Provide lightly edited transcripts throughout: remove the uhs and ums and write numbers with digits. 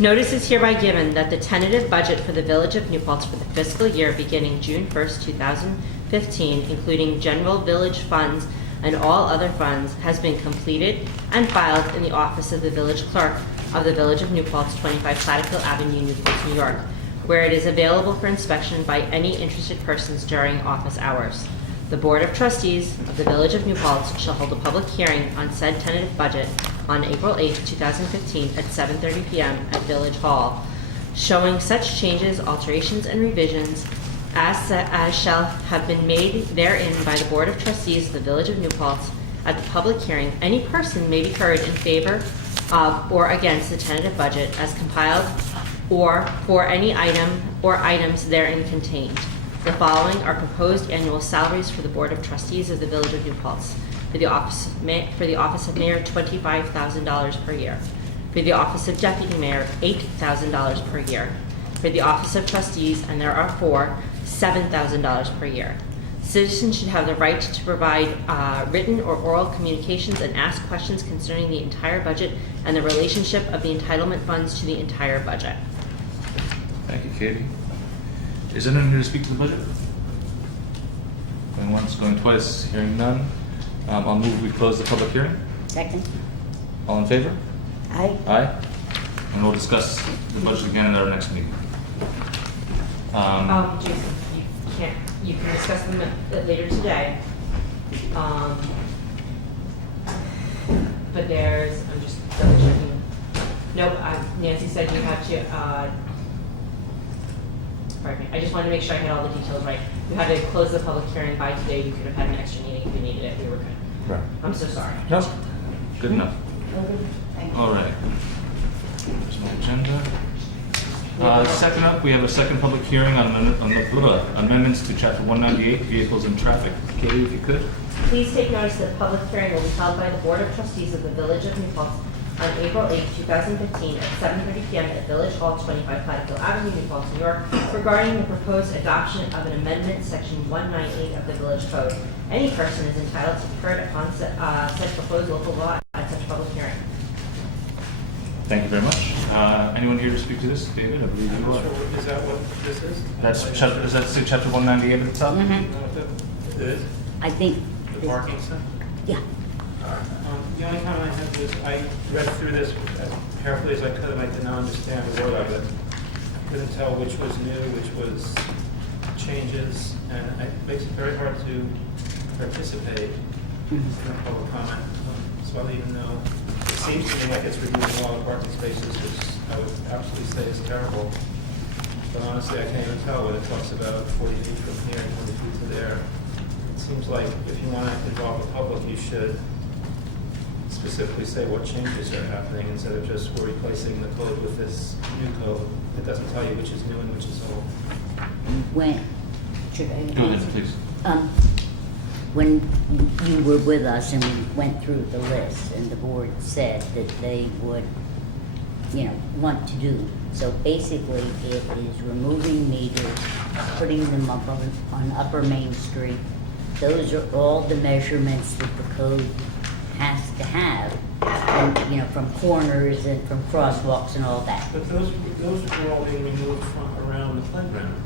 Notice is hereby given that the tentative budget for the Village of New Paltz for the fiscal year beginning June 1st, 2015, including general village funds and all other funds, has been completed and filed in the office of the village clerk of the Village of New Paltz, 25 Plattekill Avenue, New Paltz, New York, where it is available for inspection by any interested persons during office hours. The Board of Trustees of the Village of New Paltz shall hold a public hearing on said tentative budget on April 8, 2015 at 7:30 p.m. at Village Hall, showing such changes, alterations, and revisions as shall have been made therein by the Board of Trustees of the Village of New Paltz. At the public hearing, any person may be heard in favor of or against the tentative budget as compiled or for any item or items therein contained. The following are proposed annual salaries for the Board of Trustees of the Village of New Paltz. For the office of mayor, $25,000 per year. For the office of deputy mayor, $8,000 per year. For the office of trustees, and there are 4, $7,000 per year. Citizens should have the right to provide written or oral communications and ask questions concerning the entire budget and the relationship of the entitlement funds to the entire budget. Thank you, Katie. Is anyone here to speak to the budget? Going once, going twice, hearing none. I'll move we close the public hearing. Second. All in favor? Aye. Aye. And we'll discuss the budget again at our next meeting. Jason, you can discuss them later today. But I'm just double checking. Nope, Nancy said you had to, pardon me, I just wanted to make sure I had all the details right. You had to close the public hearing by today. You could have had an extra meeting if you needed it. We were good. Right. I'm so sorry. No. Good enough. Thank you. All right. There's my agenda. Second up, we have a second public hearing on amendments to Chapter 198, Vehicles and Traffic. Katie, if you could. Please take notice that the public hearing will be held by the Board of Trustees of the Village of New Paltz on April 8, 2015 at 7:30 p.m. at Village Hall, 25 Plattekill Avenue, New Paltz, New York, regarding the proposed adoption of an amendment, Section 198 of the Village Code. Any person is entitled to be heard upon such proposed local law at such public hearing. Thank you very much. Anyone here to speak to this? David, I believe you are. Is that what this is? Does that say Chapter 198 at the top? Mm-hmm. It is? I think. The parking stuff? Yeah. The only comment I have is I read through this as carefully as I could and I did not understand a word of it. I couldn't tell which was new, which was changes, and it makes it very hard to participate in a public comment. So I don't even know. It seems to me like it's removing a lot of parking spaces, which I would absolutely say is terrible. But honestly, I can't even tell when it talks about 40 feet from here and 20 feet to there. It seems like if you want to involve the public, you should specifically say what changes are happening instead of just we're replacing the code with this new code. It doesn't tell you which is new and which is old. When, should I? Go ahead, please. When you were with us and we went through the list and the board said that they would, want to do. So basically it is removing meters, putting them up on Upper Main Street. Those are all the measurements that the code has to have, and, from corners and from crosswalks and all that. But those were all being removed from around the playground.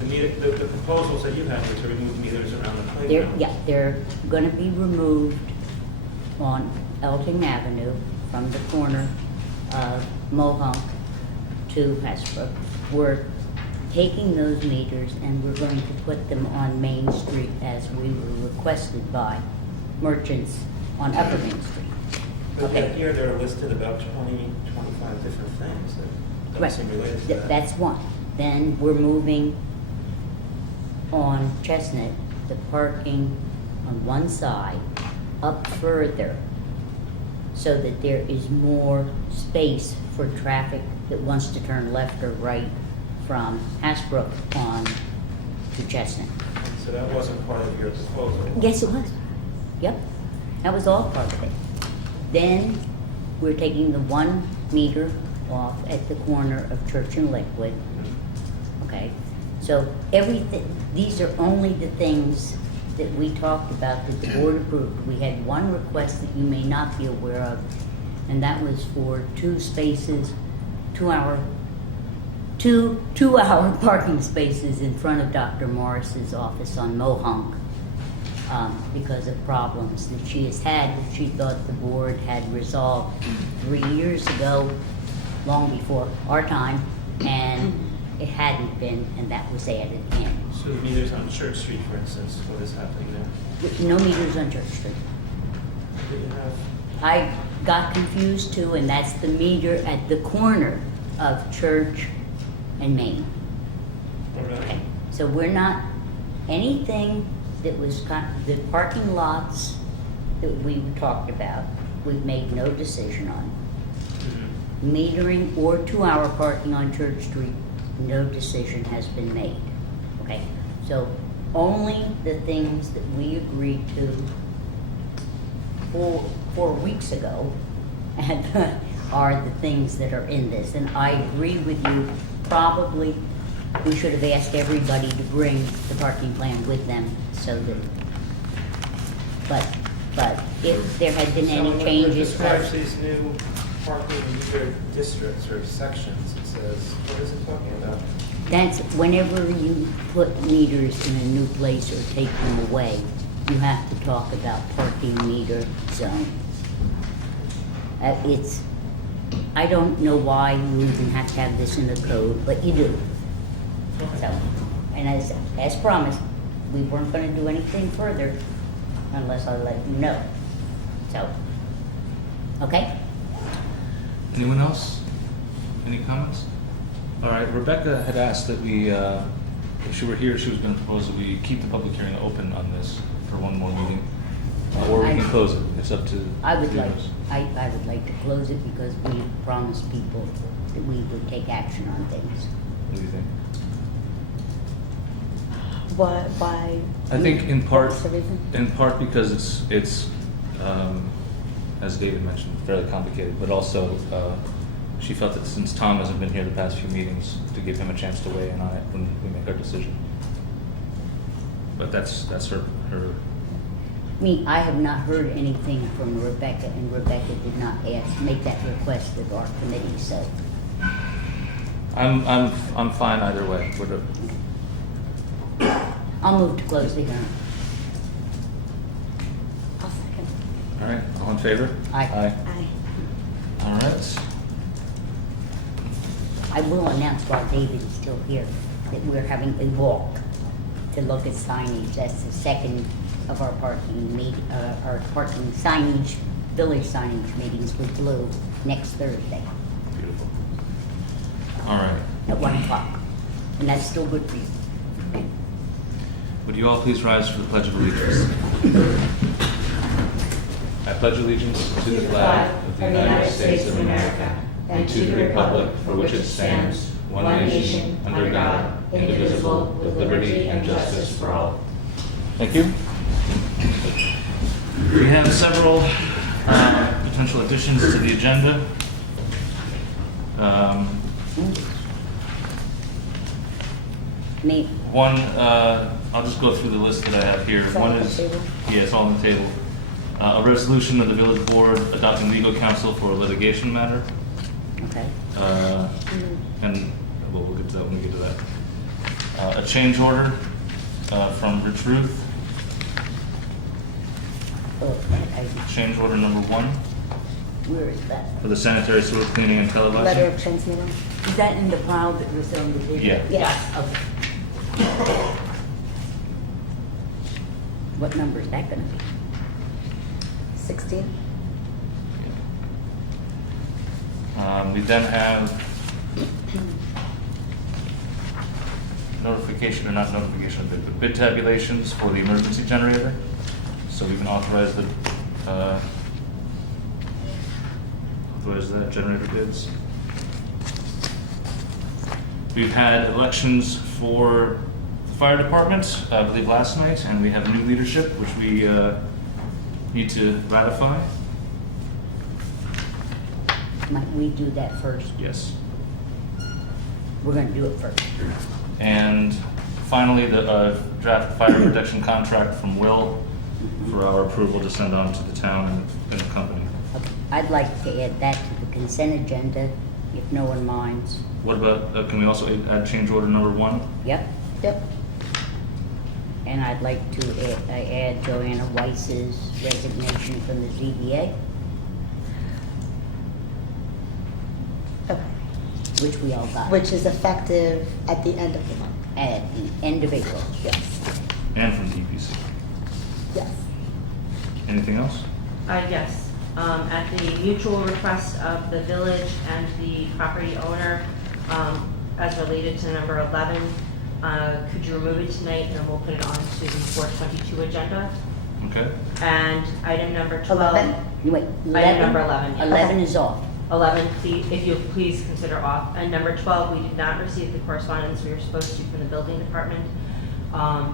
The proposals that you had were to remove meters around the playground. They're gonna be removed on Elgin Avenue from the corner of Mohawk to Hasbrook. We're taking those meters and we're going to put them on Main Street as we were requested by merchants on Upper Main Street. But yet here they're listed about 20, 25 different things that don't seem related to that. That's one. Then we're moving on Chestnut, the parking on one side up further so that there is more space for traffic that wants to turn left or right from Hasbrook on to Chestnut. So that wasn't part of your proposal? Yes, it was. Yep, that was all part of it. Then we're taking the 1 meter off at the corner of Church and Liquid. Okay, so everything, these are only the things that we talked about that the board approved. We had one request that you may not be aware of, and that was for 2 spaces two-hour parking spaces in front of Dr. Morris's office on Mohonk because of problems that she has had that she thought the board had resolved 3 years ago, long before our time, and it hadn't been, and that was added in. So the meters on Church Street, for instance, what is happening there? No meters on Church Street. Do you have? I got confused too, and that's the meter at the corner of Church and Main. Oh, really? So we're not, anything that was, the parking lots that we talked about, we've made no decision on. Mhm. Metering or 2-hour parking on Church Street, no decision has been made. Okay, so only the things that we agreed to 4 weeks ago and are the things that are in this. And I agree with you, probably we should have asked everybody to bring the parking plan with them so that, but if there had been any changes. Describes these new parking meter districts or sections, it says, what is it talking about? That's whenever you put meters in a new place or take them away, you have to talk about parking meter zones. It's, I don't know why you even have to have this in the code, but you do. So, and as promised, we weren't gonna do anything further unless I let you know. So, okay? Anyone else? Any comments? All right, Rebecca had asked that we, if she were here, she was gonna propose that we keep the public hearing open on this for one more meeting. Or we can close it, it's up to. I would you like, guys. I would like to close it because we promised people that we would take action on things. What do you think? Why? I think in part, What's the reason? because it's, as David mentioned, fairly complicated, but also, she felt that since Tom hasn't been here the past few meetings, to give him a chance to weigh in on it when we make our decision. But that's her, I have not heard anything from Rebecca, and Rebecca did not make that request of our committee, so. I'm fine either way. I'll move to close the hearing. I'll second. All right, all in favor? Aye. Aye. All right. I will announce while David is still here that we're having a walk to look at signage. That's the second of our our parking signage, village signage meetings with Blue next Thursday Beautiful. All right. at 1 o'clock. And that's still good for you. Would you all please rise for the Pledge of Allegiance? I pledge allegiance to the flag of the United States of America and to the republic for which it stands, one nation, under God, indivisible, with liberty and justice for all. Thank you. We have several potential additions to the agenda. Me, One, I'll just go through the list that I have here. Is that One on the is, table? yeah, it's all on the table. A resolution of the village board adopting legal counsel for a litigation matter. okay. And, well, we'll get to that when we get to that. A change order from Rich Ruth, change order number 1 Where is that? for the sanitary sewer cleaning and Letter televising. of transmittal. Is that in the pile that was on the video? Yeah. Yes. Okay. What number is that gonna be? 16. We then have notification, or not notification of bid, but bid tabulations for the emergency generator. So we can authorize that generator bids. We've had elections for the fire department, I believe last night, and we have new leadership, which we need to ratify. Might we do that first? Yes. We're gonna do it first. And finally, the draft fire protection contract from Will for our approval to send on to the town and the company. Okay. I'd like to add that to the consent agenda if no one minds. What about, can we also add change order number 1? Yep. Yep. And I'd like to add Joanna Weiss's resignation from the ZBA, Okay. which we all got. Which is effective at the end of the month. At the end of April. Yes. And from DPC. Yes. Anything else? Yes. At the mutual request of the village and the property owner, as related to number 11, could you remove it tonight and we'll put it on to the 422 agenda? Okay. And item number 12. 11? Wait, Item number 11. 11 is off. 11, please, if you'll please consider off. And number 12, we did not receive the correspondence we were supposed to from the building department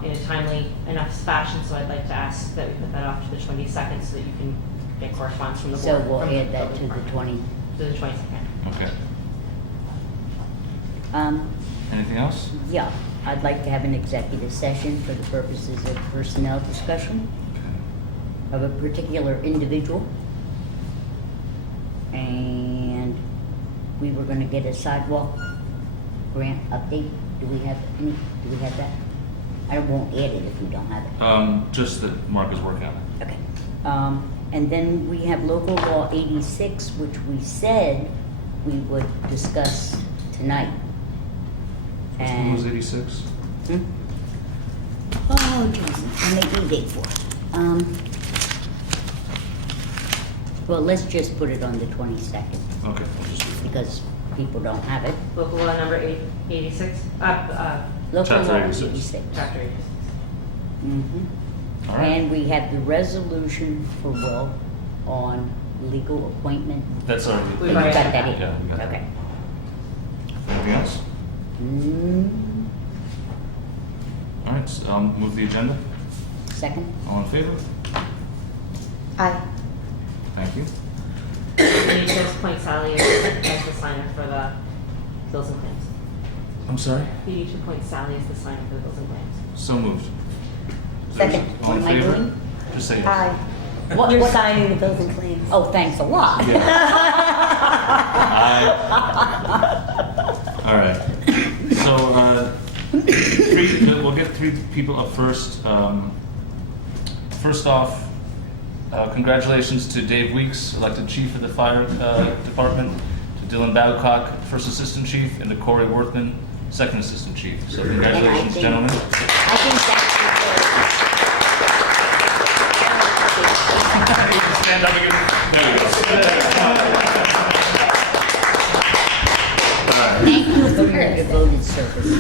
in a timely enough fashion, so I'd like to ask that we put that off to the 22nd so that you can get correspondence from the board. So we'll from the add that building to the department. 20. To the 22nd. Okay. Um, Anything else? yeah, I'd like to have an executive session for the purposes of personnel discussion of a particular individual. And we were gonna get a sidewalk grant update. Do we have that? I won't add it if we don't have it. Just that Mark is working on it. Okay. And then we have local law 86, which we said we would discuss tonight. Which one was 86? Hmm? Oh, Jesus, I'll make you dig for it. Well, let's just put it on the 22nd, Okay, we'll just do it. because people don't have it. Local law number 86, Local Chapter law 86. 86. chapter 86. Mm-hmm. All right. And we have the resolution for Will on legal appointment. That's already. We've You already got had that that. in? Yeah, we got that. Okay. Anything else? Mm, All right, so I'll move the agenda. second? All in favor? Aye. Thank you. And you just appoint Sally as the signer for the bills and claims. I'm sorry? You need to appoint Sally as the signer for the bills and claims. So moved. Second. All What in am I favor? doing? Just say yes. Aye. What- You're what- signing the bills and claims. Oh, thanks a lot. Aye. All right. So, we'll get 3 people up first. First off, congratulations to Dave Weeks, elected chief of the fire department, to Dylan Babcock, first assistant chief, and to Corey Worthman, second assistant chief. So congratulations, gentlemen. I think that's Stand up again. There we go. Thank you for your devoted service.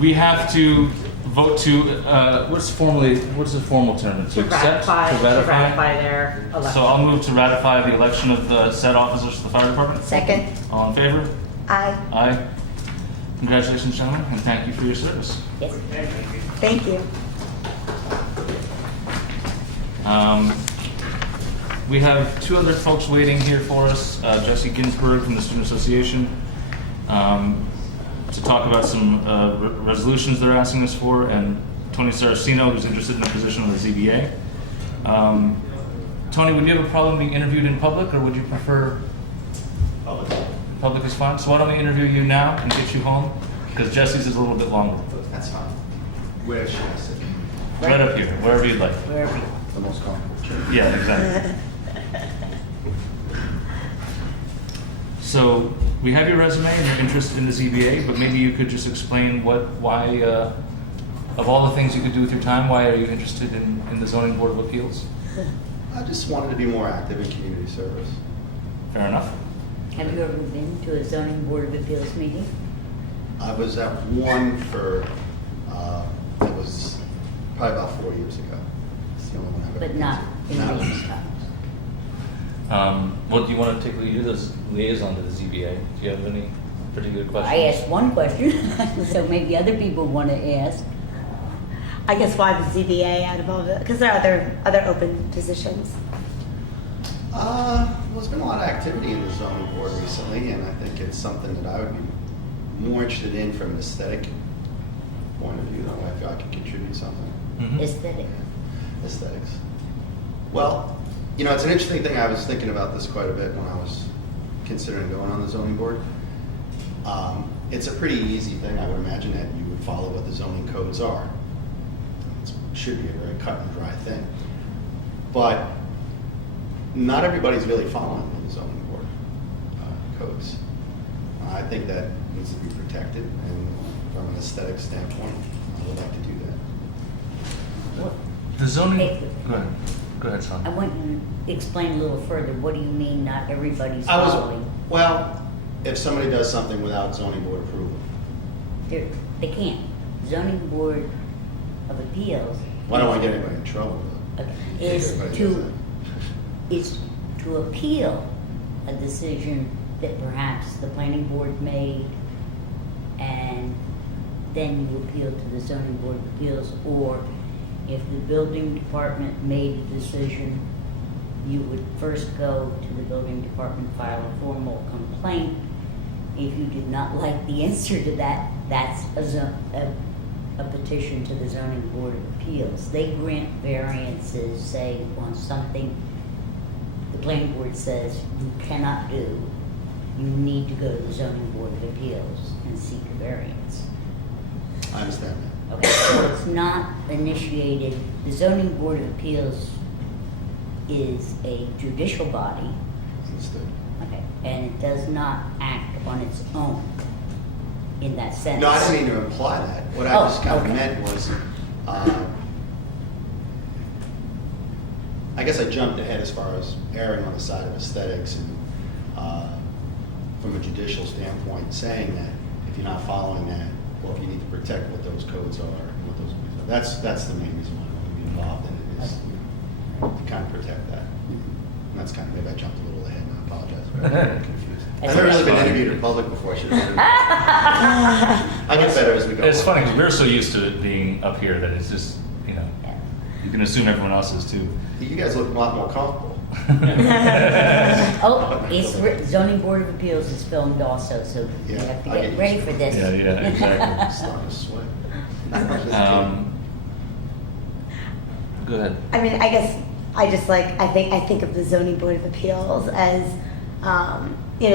We have to vote to, what's the formal term? To ratify their election. So I'll move to ratify the election of the said officers to the fire department. Second. All in favor? Aye. Aye. Congratulations, gentlemen, and thank you for your service. Yes. Thank you. We have 2 other folks waiting here for us, Jesse Ginsburg from the Student Association, to talk about some resolutions they're asking us for, and Tony Saraceno, who's interested in a position on the ZBA. Tony, would you have a problem being interviewed in public, or would you prefer? Public is fine. So why don't we interview you now and get you home? Because Jesse's is a little bit longer. That's fine. Where should I sit? Right up here, wherever you'd like. Wherever you. The most comfortable chair. Yeah, exactly. So we have your resume and your interest in the ZBA, but maybe you could just explain why, of all the things you could do with your time, why are you interested in the Zoning Board of Appeals? I just wanted to be more active in community service. Fair enough. Have you ever been to a zoning board of appeals meeting? I was at one for, it was probably about 4 years ago. It's the only one I've ever But been not to. in Not recent times. Well, do you want to take, you do this liaison to the ZBA? Do you have any particular questions? I asked one question, so maybe other people want to ask. I guess why the ZBA out of all of it? Because there are other open positions. Well, there's been a lot of activity in the zoning board recently, and I think it's something that I would be more interested in from an aesthetic point of view. That way I feel I could contribute something. Mhm. Aesthetic. Aesthetics. Well, You know, it's an interesting thing. I was thinking about this quite a bit when I was considering going on the zoning board. It's a pretty easy thing. I would imagine that you would follow what the zoning codes are. It should be a very cut and dry thing. But not everybody's really following the zoning board codes. I think that needs to be protected, and from an aesthetic standpoint, I would like to do that. What- The zoning, Hey. go ahead, son. I want you to explain a little further. What do you mean not everybody's following? Well, if somebody does something without zoning board approval, They can't. Zoning Board of Appeals. well, I don't want to get anybody in trouble with it. Okay, is Everybody does to, that. is to appeal a decision that perhaps the planning board made, and then you appeal to the zoning board of appeals, or if the building department made a decision, you would first go to the building department, file a formal complaint. If you did not like the answer to that, that's a petition to the zoning board of appeals. They grant variances, say, on something the planning board says you cannot do. You need to go to the zoning board of appeals and seek a variance. I understand that. Okay, so it's not initiated, the zoning board of appeals is a judicial body, Understood. okay, and it does not act on its own in that sense. No, I didn't mean to imply that. What I Oh, just kind of okay. meant was, I guess I jumped ahead as far as erring on the side of aesthetics and from a judicial standpoint, saying that if you're not following that, or if you need to protect what those codes are, what those that's the main reason why I want to be involved in it, is to kind of protect that. And that's kind of, maybe I jumped a little ahead, and I apologize. But I'm confused. I've never really been interviewed in public before. I should have been I get better as we go. It's funny because we're so used to it being up here that it's just, you know, you can assume everyone else is too. You guys look a lot more comfortable. Oh, it's zoning board of appeals is filmed also, so you Yeah, have to I get get ready used for to this. Yeah, exactly. I'm starting to sweat. Go ahead. I mean, I guess I just like I think of the zoning board of appeals as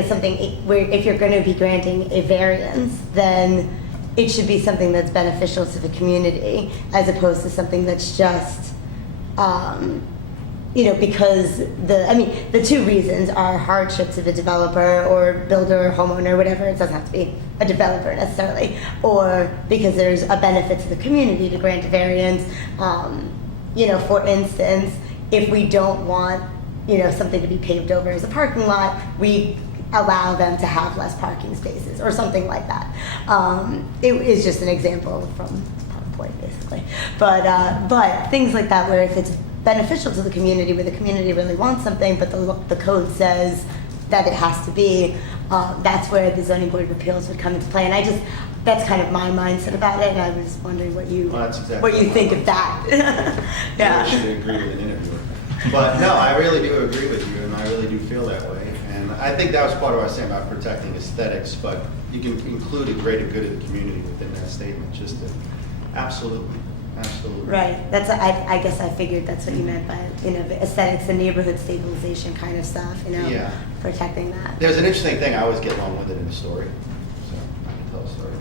something where if you're going to be granting a variance, then it should be something that's beneficial to the community as opposed to something that's just because the two reasons are hardship to the developer or builder or homeowner, whatever. It doesn't have to be a developer necessarily, or because there's a benefit to the community to grant a variance. For instance, if we don't want, something to be paved over as a parking lot, we allow them to have less parking spaces or something like that. It is just an example from PowerPoint, basically. But things like that, where if it's beneficial to the community, where the community really wants something, but the code says that it has to be, that's where the zoning board of appeals would come into play. And that's kind of my mindset about it, and I was wondering what you Well, that's exactly what you my think of mindset. that. I should agree with an interviewer. But no, I really do agree with you, and I really do feel that way. And I think that was part of what I was saying about protecting aesthetics, but you can include a greater good of the community within that statement, just to, absolutely. Right. I guess I figured that's what you meant by the aesthetics and neighborhood stabilization kind of stuff. Yeah. Protecting that. There's an interesting thing, I always get along with it in a story, so I can tell a story.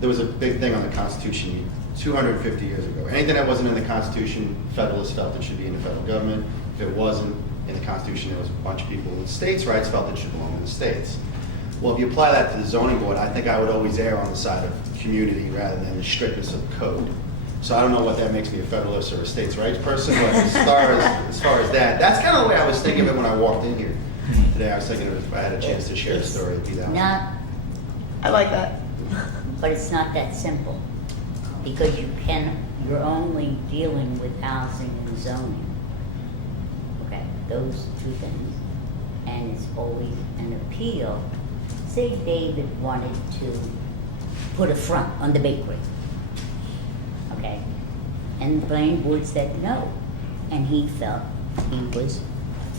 There was a big thing on the Constitution 250 years ago. Anything that wasn't in the Constitution, Federalists felt it should be in the federal government. If it wasn't in the Constitution, there was a bunch of people with states' rights felt it should belong in the states. Well, if you apply that to the zoning board, I think I would always err on the side of community rather than the strictness of the code. So I don't know what that makes me, a Federalist or a states' rights person, but as far as that, that's kind of the way I was thinking of it when I walked in here today. I was thinking if I had a chance to share a story, it'd be that one. I like that. But it's not that simple, because you're only dealing with housing and zoning. Okay, those two things. And it's always an appeal. Say David wanted to put a front on the bakery. Okay, and the planning board said no. And he felt he was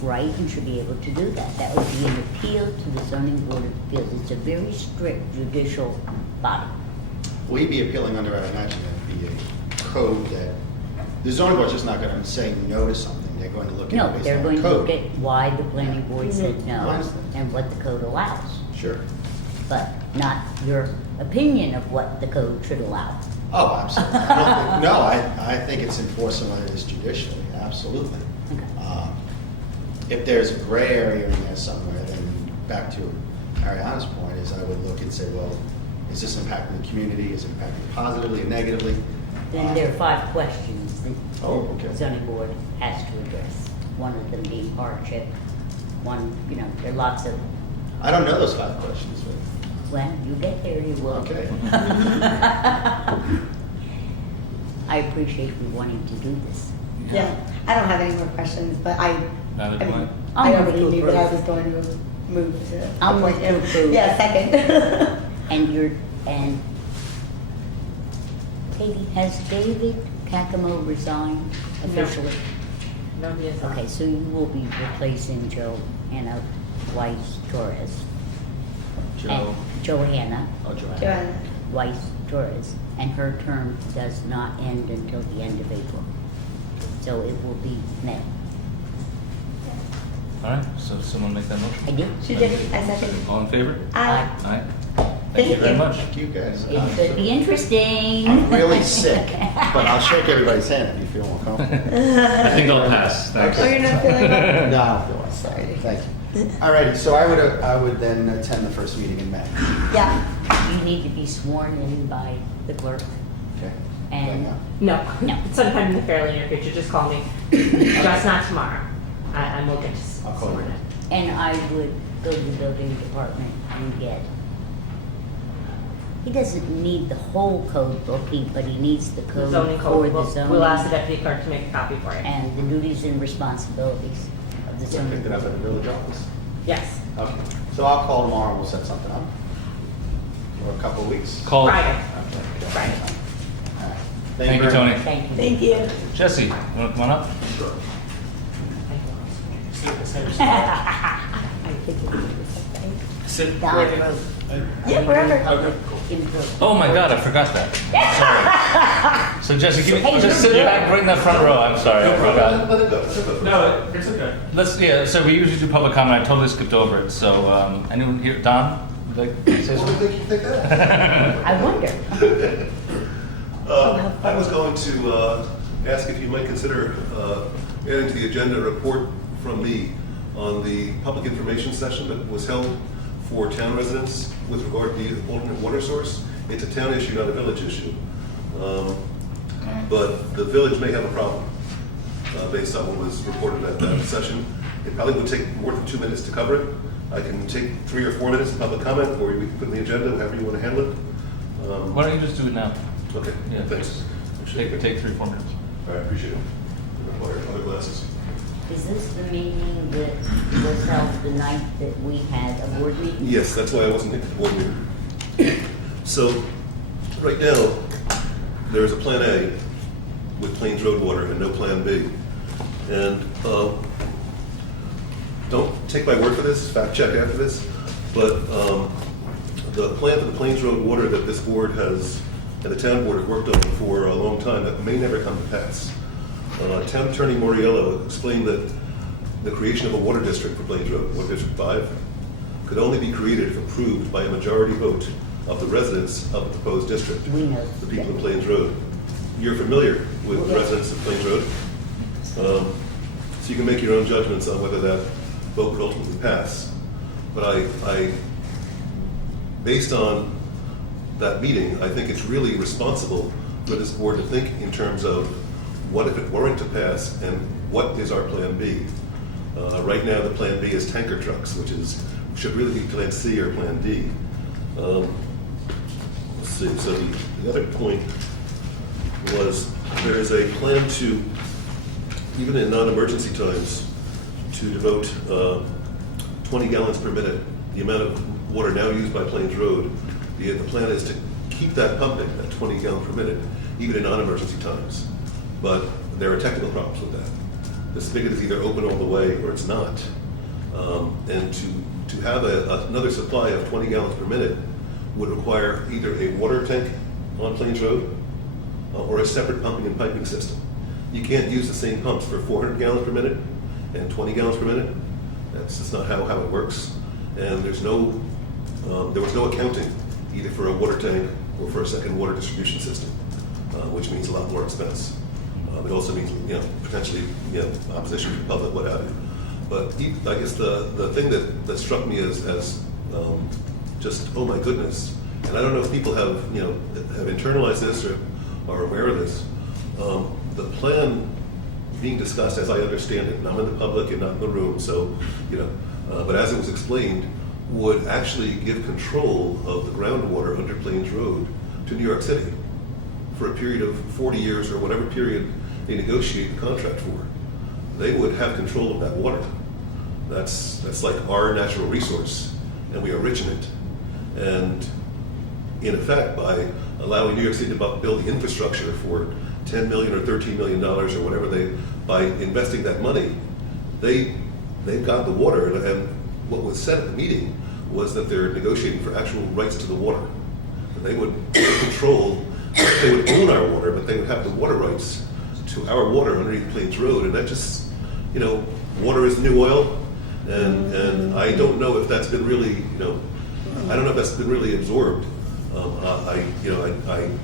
right and should be able to do that. That would be an appeal to the zoning board of appeals. It's a very strict judicial body. Will he be appealing under, I imagine, that'd be a code that, the zoning board's just not gonna say no to something. They're going to look at No, it based they're on going to code. look at why the planning board said I no understand. and what the code allows, Sure. but not your opinion of what the code should allow. Oh, absolutely. I don't think, no, I think it's enforceable under this judicially, absolutely. Okay. If there's a gray area in there somewhere, then back to Ariana's point is I would look and say, well, is this impacting the community? Is it impacting positively or negatively? Then there are 5 questions that Oh, okay. the zoning board has to address. One of them being hardship, one, there are lots of, I don't know those 5 questions, but, when you get there, you will. okay. I appreciate you wanting to do this. Yeah, I don't have any more questions, but I Neither do I. I I'll move already to knew that I approve. was going to move to I'll move appoint to you. approve. Yeah, second. And Katie, has David Kakamo resigned officially? No, he is not. Okay, so you will be replacing Joanna Weiss Torres. Joanna Joanna. Weiss Torres, and her term does not end until the end of April. So it will be May. All right, so someone make that motion? I did. She did it. I second. All in favor? Aye. Aye. Thank Thank you very you. much. Thank you, guys. It could be interesting. I'm really sick, but I'll shake everybody's hand if you feel more comfortable. I think I'll pass, thanks. Oh, you're not feeling well? No, I don't feel well. Sorry. Thank you. Alrighty, so I would then attend the first meeting in May. Yeah. You need to be sworn in by the clerk. Okay. And- Right now? No. No. Sometime in the fairly near future, just call me. Just not tomorrow. And we'll get to I'll call you. sworn in. And I would go to the building department and get, he doesn't need the whole code booking, but he needs the The code zoning for code, the we'll zoning. ask the deputy clerk to make a copy for you. And the duties and responsibilities of the So zoning. pick it up at the village office? Yes, Okay. So I'll call tomorrow and we'll set something up. For a couple of weeks. Call. Friday. Okay. Friday. All right. Thank you, very Tony. much. Thank you. Thank you. Jesse, you want to come on up? Sit Down where the you- road. Yeah, wherever. In the road. Oh my God, I forgot that. Sorry. So Jesse, Hey, just sit you're back, bring that front row. I'm sorry, I forgot. Let it go. Let it go. No, it's okay. So we usually do public comment. I totally skipped over it. So anyone here, Don? Would like to say What do you something? think you think that? I wonder. I was going to ask if you might consider adding to the agenda a report from me on the public information session that was held for town residents with regard to the alternate water source. It's a town issue, not a village issue. But the village may have a problem based on what was reported at that session. It probably would take more than 2 minutes to cover it. I can take 3 or 4 minutes in public comment, or we can put it in the agenda, however you want to handle it. Why don't you just do it now? Okay, Yeah, thanks. Take 3 or 4 minutes. All right, appreciate it. Other glasses. Is this the meeting that was held the night that we had a board meeting? Yes, that's why I wasn't at the board meeting. So, right now, there's a Plan A with Plains Road water and no Plan B. And don't take my word for this, fact check after this, but the plan for the Plains Road water that this board has, and the town board have worked on for a long time, that may never come to pass. Town Attorney Moriello explained that the creation of a water district for Plains Road, Water District 5, could only be created if approved by a majority vote of the residents of the proposed district, We know. the people of Plains Road. You're familiar with the Yes. residents of Plains Road, so you can make your own judgments on whether that vote would ultimately pass. But I based on that meeting, I think it's really responsible for this board to think in terms of what if it weren't to pass and what is our Plan B. Right now, the Plan B is tanker trucks, which should really be Plan C or Plan D. Let's see, so the other point was there is a plan to, even in non-emergency times, to devote 20 gallons per minute, the amount of water now used by Plains Road. The plan is to keep that pumping at 20 gallons per minute, even in non-emergency times. But there are technical problems with that. The spigot is either open all the way or it's not. And to have another supply of 20 gallons per minute would require either a water tank on Plains Road or a separate pumping and piping system. You can't use the same pumps for 400 gallons per minute and 20 gallons per minute. That's just not how it works. And there was no accounting either for a water tank or for a second water distribution system, which means a lot more expense. It also means, potentially, opposition from the public, what have you. But I guess the thing that struck me as just, oh my goodness, and I don't know if people have internalized this or are aware of this. The plan being discussed, as I understand it, not in the public and not in the room, so, but as it was explained, would actually give control of the groundwater under Plains Road to New York City for a period of 40 years or whatever period they negotiate the contract for. They would have control of that water. That's like our natural resource, and we are rich in it. And in effect, by allowing New York City to build the infrastructure for $10 million or $13 million or whatever by investing that money, they've got the water. And what was said at the meeting was that they're negotiating for actual rights to the water. And they would control, they would own our water, but they would have the water rights to our water underneath Plains Road. And that just, water is the new oil. And I don't know if that's been really, I don't know if that's been really absorbed. I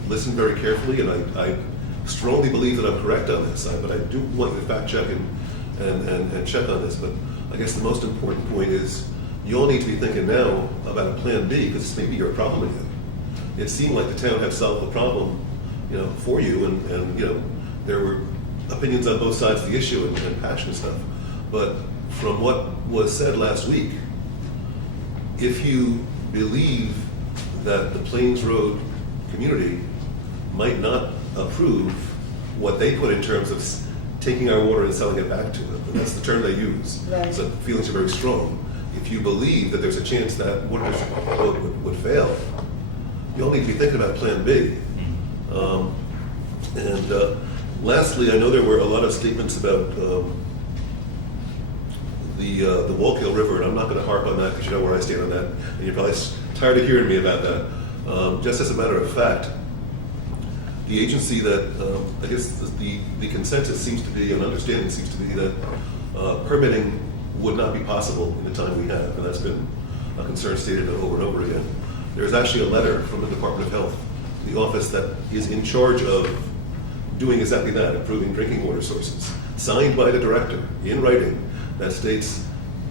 listened very carefully, and I strongly believe that I'm correct on this. But I do want you to fact check and check on this. But I guess the most important point is you all need to be thinking now about a plan B, because this may be your problem again. It seemed like the town had solved the problem, for you, and there were opinions on both sides of the issue and passion and stuff. But from what was said last week, if you believe that the Plains Road community might not approve what they put in terms of taking our water and selling it back to them, and that's the term they use. Right. So feelings are very strong. If you believe that there's a chance that water district would fail, you all need to be thinking about Plan B. Lastly, I know there were a lot of statements about the Wallkill River, and I'm not going to harp on that because you know where I stand on that, and you're probably tired of hearing me about that. Just as a matter of fact, the agency that, I guess the consensus seems to be, and understanding seems to be that permitting would not be possible in the time we have, and that's been a concern stated over and over again. There's actually a letter from the Department of Health, the office that is in charge of doing exactly that, improving drinking water sources, signed by the director in writing, that states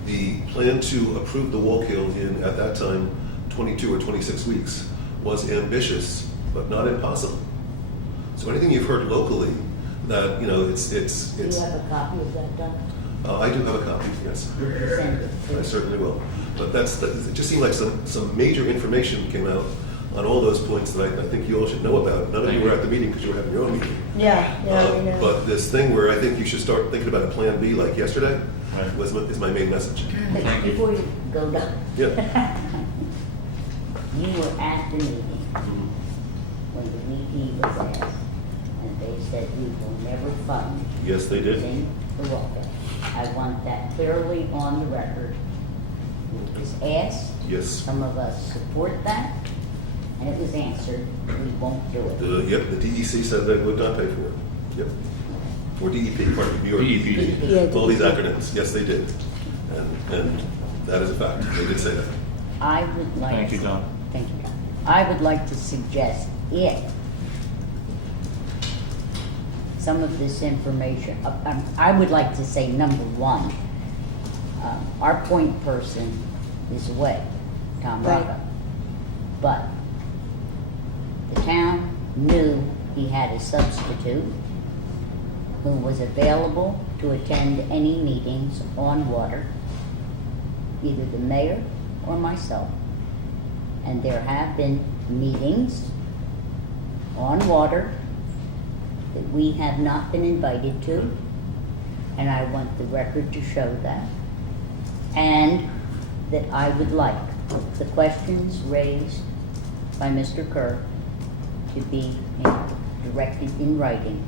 the plan to approve the Wallkill in, at that time, 22 or 26 weeks was ambitious, but not impossible. So anything you've heard locally that, Do you have a copy of that, Doug? I do have a copy, yes. You can send it to I certainly will. But it just seemed like some major information came out on all those points that I think you all should know about. None of you were at the meeting because you were having your own meeting. Yeah, we know. But this thing where I think you should start thinking about a plan B like yesterday is my main message. But before you go down. Yeah. You were at the meeting when the VP was asked, and they said we will never fund Yes, they did. using the Wallkill. I want that clearly on the record. It was asked. Yes. Some of us support that, and it was answered, we won't do it. The DEC said they would not pay for it. Yep. Or DEP, pardon me. DEP. Yeah, All these acronyms. Yes, they did. And that is a fact. They did say that. I would like. Thank you, Don. Thank you. I would like to suggest if some of this information, I would like to say, number one, our point person is away, Tom Right. Rocco. But the town knew he had a substitute who was available to attend any meetings on water, either the mayor or myself. And there have been meetings on water that we have not been invited to, and I want the record to show that. And that I would like the questions raised by Mr. Kerr to be directed in writing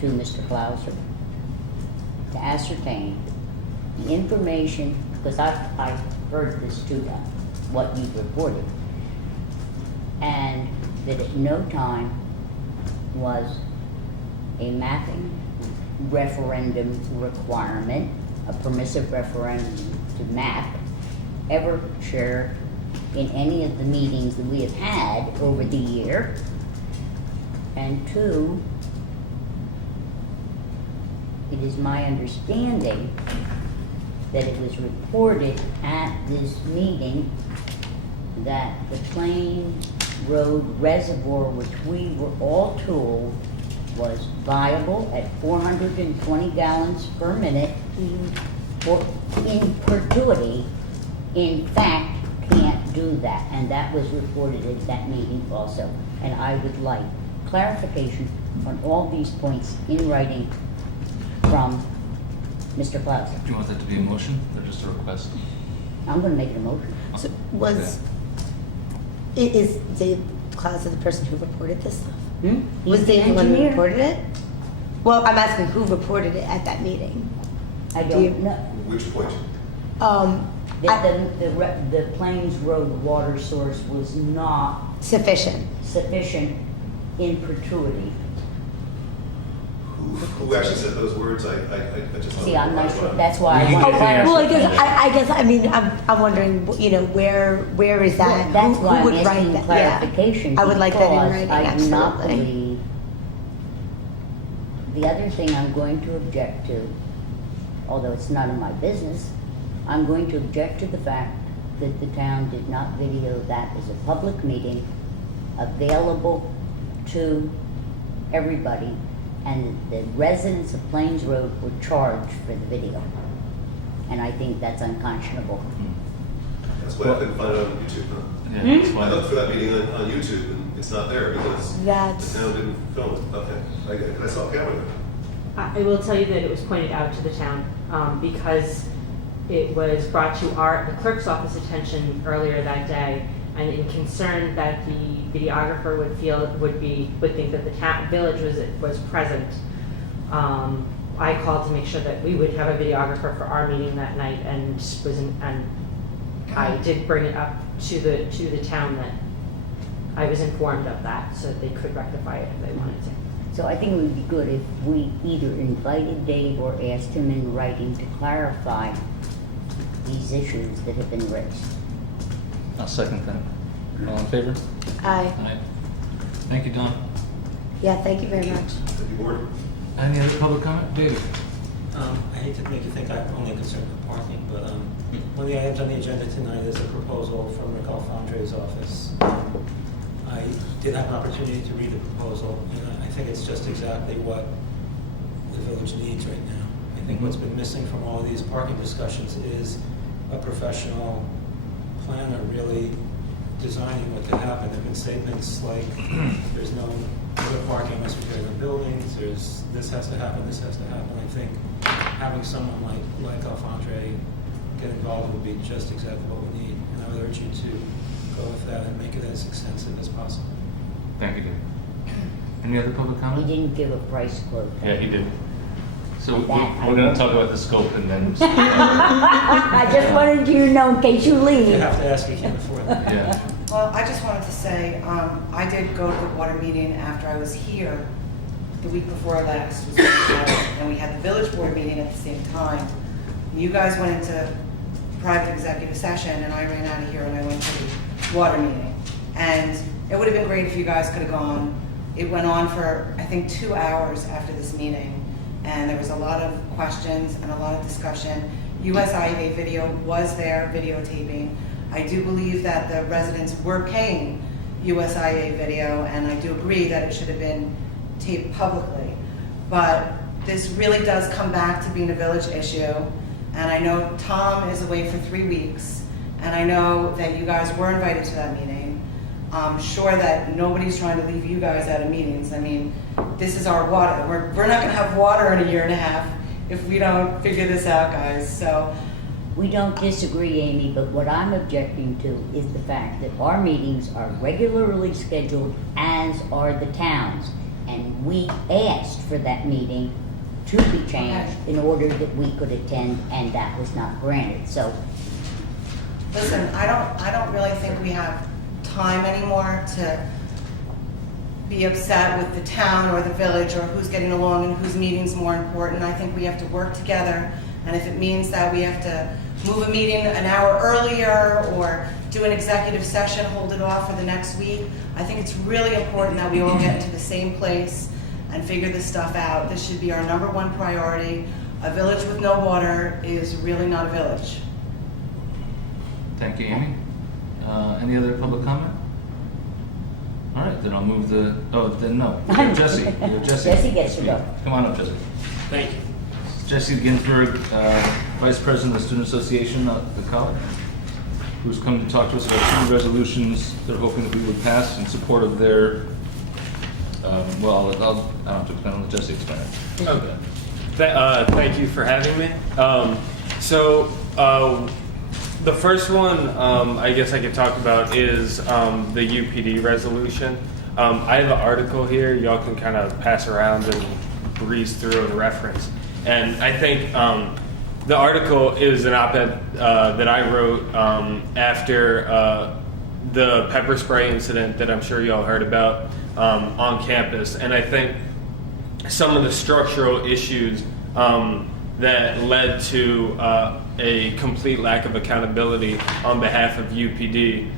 to Mr. Clauser to ascertain the information, because I've heard this too, what you've reported, and that at no time was a mapping referendum requirement, a permissive referendum to map, ever shared in any of the meetings that we have had over the year. And two, it is my understanding that it was reported at this meeting that the Plains Road Reservoir, which we were all told was viable at 420 gallons per minute, for in perpetuity, in fact, can't do that. And that was reported at that meeting also. And I would like clarification on all these points in writing from Mr. Paltz. Do you want that to be a motion or just a request? I'm gonna make it a motion. So is Dave Klaus the person who reported this stuff? Hmm? Was He's the Dave the one who engineer. reported it? Well, I'm asking who reported it at that meeting. I Do you- don't know. Which point? The Plains Road water source was not Sufficient. sufficient in perpetuity. Who actually said those words? I just. See, I'm not sure, that's why We I can want get to the answer. Well, I clarify. guess, I mean, I'm wondering, you know, where is that? That's Who why I'm would write asking that? Yeah. clarification. I would like that in because writing, I do not absolutely. believe. The other thing I'm going to object to, although it's none of my business, I'm going to object to the fact that the town did not video that as a public meeting available to everybody, and the residents of Plains Road were charged for the video. And I think that's unconscionable. That's why I couldn't find it on YouTube. Huh? Yeah, that's I why. looked for that meeting on YouTube and it's not there because That's- the town didn't film it. Okay, I saw a camera there. I will tell you that it was pointed out to the town because it was brought to the clerk's office attention earlier that day, and in concern that the videographer would think that the village was present. I called to make sure that we would have a videographer for our meeting that night, and I did bring it up to the town that I was informed of that, so that they could rectify it if they wanted to. So I think it would be good if we either invited Dave or asked him in writing to clarify these issues that have been raised. I'll second that. All in favor? Aye. Aye. Thank you, Don. Yeah, thank you very much. Thank you, board. Any other public comment? David? I hate to make you think I'm only concerned with parking, but one of the items on the agenda tonight is a proposal from Rick Alfondre's office. I did have an opportunity to read the proposal, and I think it's just exactly what the village needs right now. I think what's been missing from all of these parking discussions is a professional planner really designing what could happen. There have been statements like, there's no other parking unless we go to buildings, this has to happen, this has to happen. I think having someone like Alfondre get involved would be just exactly what we need. And I would urge you to go with that and make it as extensive as possible. Thank you, David. Any other public He comment? didn't give a price quote. Yeah, he did. So That I we're going know. to talk about the scope and then. I just wanted you to know in case you You leave. have to ask, you can't afford that. Yeah. Well, I just wanted to say, I did go to the water meeting after I was here the week before last, was when we had it, and we had the village board meeting at the same time. You guys went into private executive session, and I ran out of here and I went to the water meeting. And it would have been great if you guys could have gone. It went on for, I think, 2 hours after this meeting, and there was a lot of questions and a lot of discussion. USIA video was there, videotaping. I do believe that the residents were paying USIA video, and I do agree that it should have been taped publicly. But this really does come back to being a village issue, and I know Tom is away for 3 weeks, and I know that you guys were invited to that meeting. I'm sure that nobody's trying to leave you guys out of meetings. I mean, this is our water. We're not gonna have water in a year and a half if we don't figure this out, guys, so. We don't disagree, Amy, but what I'm objecting to is the fact that our meetings are regularly scheduled, as are the towns. And we asked for that meeting to be changed in order that we could attend, and that was not granted. So Listen, I don't really think we have time anymore to be upset with the town or the village or who's getting along and whose meeting's more important. I think we have to work together, and if it means that we have to move a meeting an hour earlier or do an executive session, hold it off for the next week, I think it's really important that we all get into the same place and figure this stuff out. This should be our number one priority. A village with no water is really not a village. Thank you, Amy. Any other public comment? All right, then I'll move the, oh, then no. Jesse. Jesse gets to go. Come on up, Jesse. Thank you. Jesse Ginsburg, Vice President of the Student Association at the college, who's come to talk to us about 2 resolutions they're hoping that we would pass in support of their, well, I don't have to explain, I'll let Jesse explain it. Okay. Thank you for having me. The first one I guess I could talk about is the UPD resolution. I have an article here y'all can kind of pass around and breeze through and reference. And I think the article is an op-ed that I wrote after the pepper spray incident that I'm sure y'all heard about on campus. And I think some of the structural issues that led to a complete lack of accountability on behalf of UPD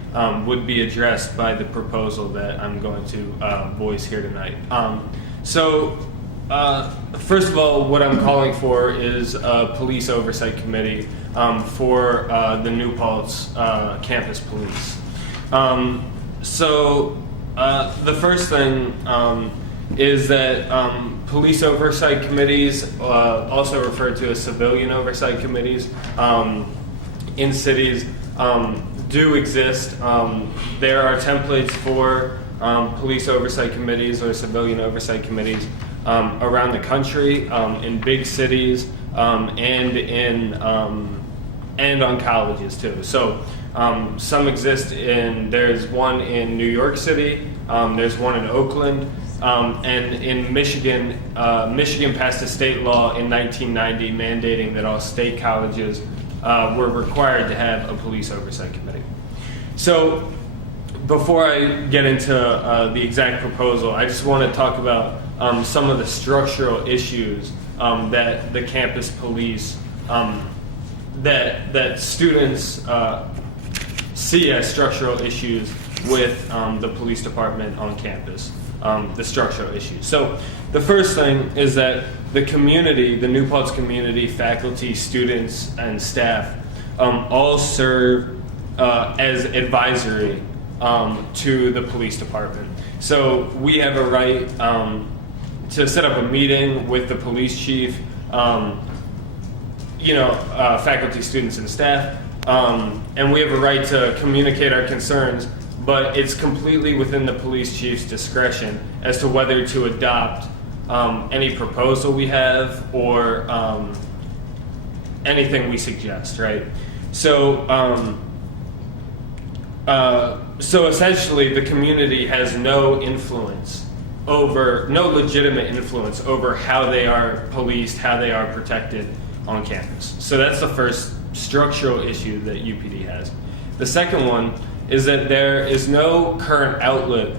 would be addressed by the proposal that I'm going to voice here tonight. First of all, what I'm calling for is a police oversight committee for the New Paltz campus police. The first thing is that police oversight committees, also referred to as civilian oversight committees, in cities do exist. There are templates for police oversight committees or civilian oversight committees around the country, in big cities, and on colleges too. So some exist there's one in New York City, there's one in Oakland, and in Michigan, Michigan passed a state law in 1990 mandating that all state colleges were required to have a police oversight committee. So before I get into the exact proposal, I just want to talk about some of the structural issues that the campus police, that students see as structural issues with the police department on campus, the structural issues. So the first thing is that the community, the New Paltz community, faculty, students, and staff all serve as advisory to the police department. So we have a right to set up a meeting with the police chief, faculty, students, and staff, and we have a right to communicate our concerns, but it's completely within the police chief's discretion as to whether to adopt any proposal we have or anything we suggest, right? So essentially the community has no legitimate influence over how they are policed, how they are protected on campus. So that's the first structural issue that UPD has. The second one is that there is no current outlet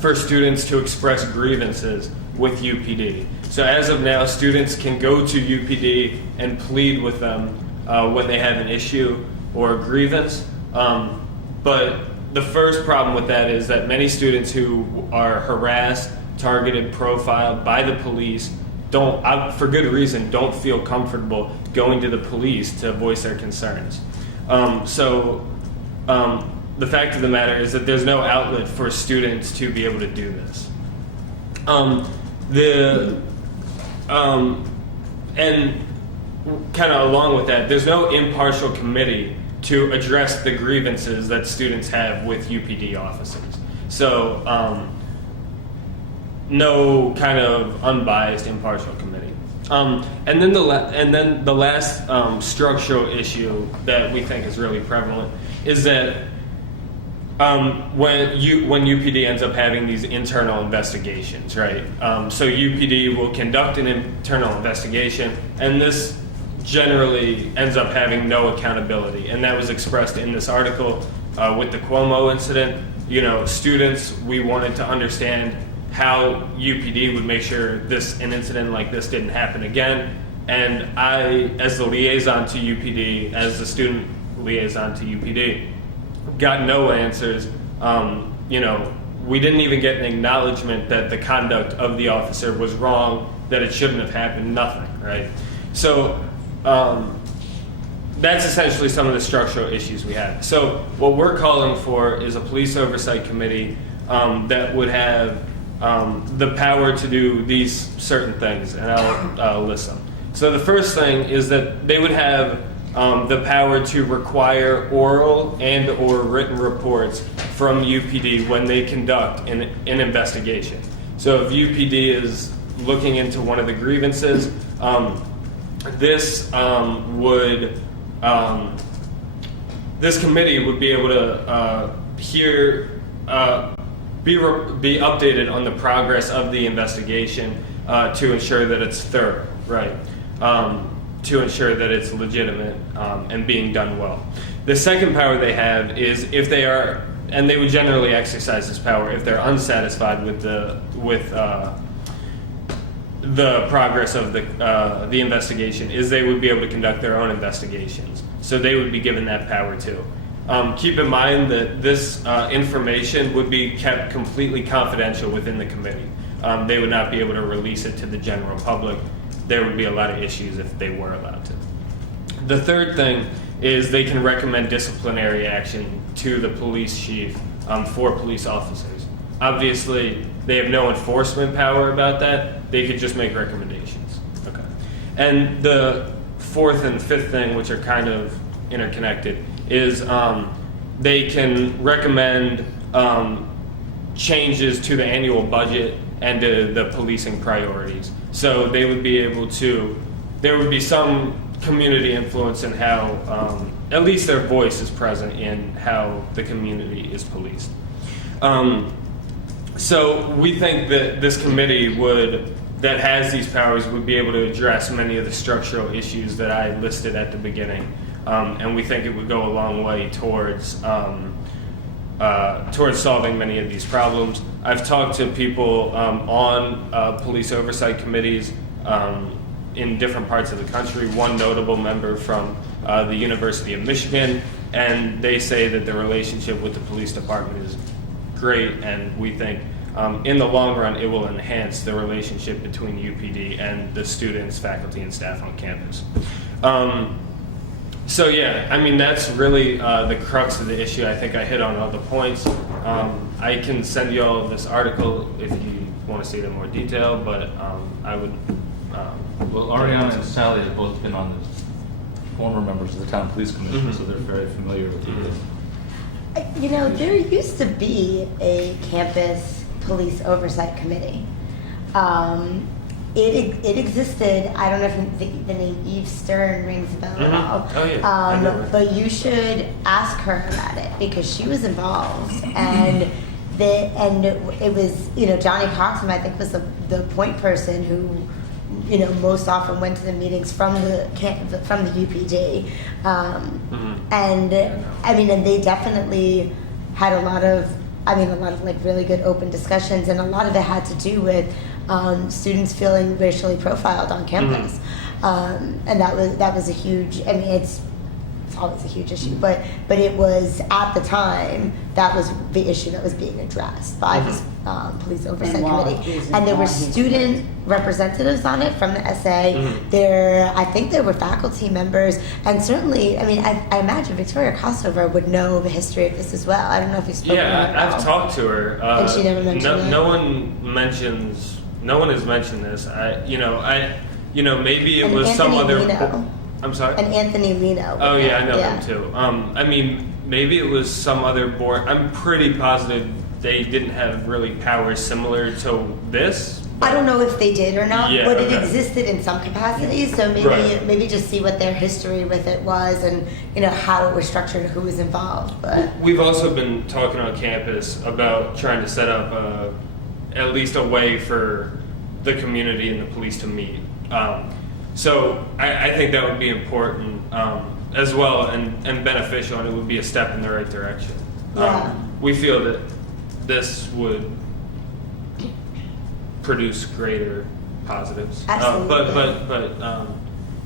for students to express grievances with UPD. So as of now, students can go to UPD and plead with them when they have an issue or a grievance. But the first problem with that is that many students who are harassed, targeted, profiled by the police for good reason, don't feel comfortable going to the police to voice their concerns. The fact of the matter is that there's no outlet for students to be able to do this. And kind of along with that, there's no impartial committee to address the grievances that students have with UPD officers. So no kind of unbiased, impartial committee. And then the last structural issue that we think is really prevalent is that when UPD ends up having these internal investigations, right? So UPD will conduct an internal investigation, and this generally ends up having no accountability, and that was expressed in this article with the Cuomo incident. students, we wanted to understand how UPD would make sure an incident like this didn't happen again. And I, as the liaison to UPD, as the student liaison to UPD, got no answers. We didn't even get an acknowledgement that the conduct of the officer was wrong, that it shouldn't have happened, nothing, right? So that's essentially some of the structural issues we have. So what we're calling for is a police oversight committee that would have the power to do these certain things, and I'll list them. So the first thing is that they would have the power to require oral and or written reports from UPD when they conduct an investigation. So if UPD is looking into one of the grievances, this committee would be able to be updated on the progress of the investigation to ensure that it's thorough, right? To ensure that it's legitimate and being done well. The second power they have is if they are, and they would generally exercise this power if they're unsatisfied with the progress of the investigation, is they would be able to conduct their own investigations. So they would be given that power too. Keep in mind that this information would be kept completely confidential within the committee. They would not be able to release it to the general public. There would be a lot of issues if they were allowed to. The third thing is they can recommend disciplinary action to the police chief for police officers. Obviously, they have no enforcement power about that. They could just make recommendations. Okay. And the fourth and fifth thing, which are kind of interconnected, is they can recommend changes to the annual budget and to the policing priorities. So they would be able to, there would be some community influence in how, at least their voice is present in how the community is policed. So we think that this committee that has these powers would be able to address many of the structural issues that I listed at the beginning. And we think it would go a long way towards solving many of these problems. I've talked to people on police oversight committees in different parts of the country. One notable member from the University of Michigan, and they say that the relationship with the police department is great, and we think in the long run it will enhance the relationship between UPD and the students, faculty, and staff on campus. So yeah, I mean, that's really the crux of the issue. I think I hit on all the points. I can send you all this article if you want to see it in more detail, but I would... well, Ariana and Sally have both been on the former members of the town police commission, so they're very familiar with it. There used to be a campus police oversight committee. It existed. I don't know if the name Eve Stern rings a bell at all. Oh, yeah. But you should ask her about it because she was involved, and it was Johnny Coxham, I think, was the point person who most often went to the meetings from the UPD, and and they definitely had a lot of like really good open discussions, and a lot of it had to do with students feeling racially profiled on campus, and that was a huge. I mean, it's always a huge issue, but it was at the time that was the issue that was being addressed by this police oversight committee, and there were student representatives on it from the SA. I think there were faculty members, and certainly, I imagine Victoria Kosover would know the history of this as well. I don't know if you spoke to her. Yeah, I've talked to her, and she never mentioned it. No one has mentioned this. Maybe it was some other. I'm sorry? And Anthony Lino. Oh, yeah, I know him too. Maybe it was some other board. I'm pretty positive they didn't have really powers similar to this. I don't know if they did or not, but it okay. existed in some capacities, so maybe just see what their history with it was and how it was structured and who was involved. But we've also been talking on campus about trying to set up at least a way for the community and the police to meet. So I think that would be important as well and beneficial, and it would be a step in the right direction. We feel that this would produce greater positives. Absolutely.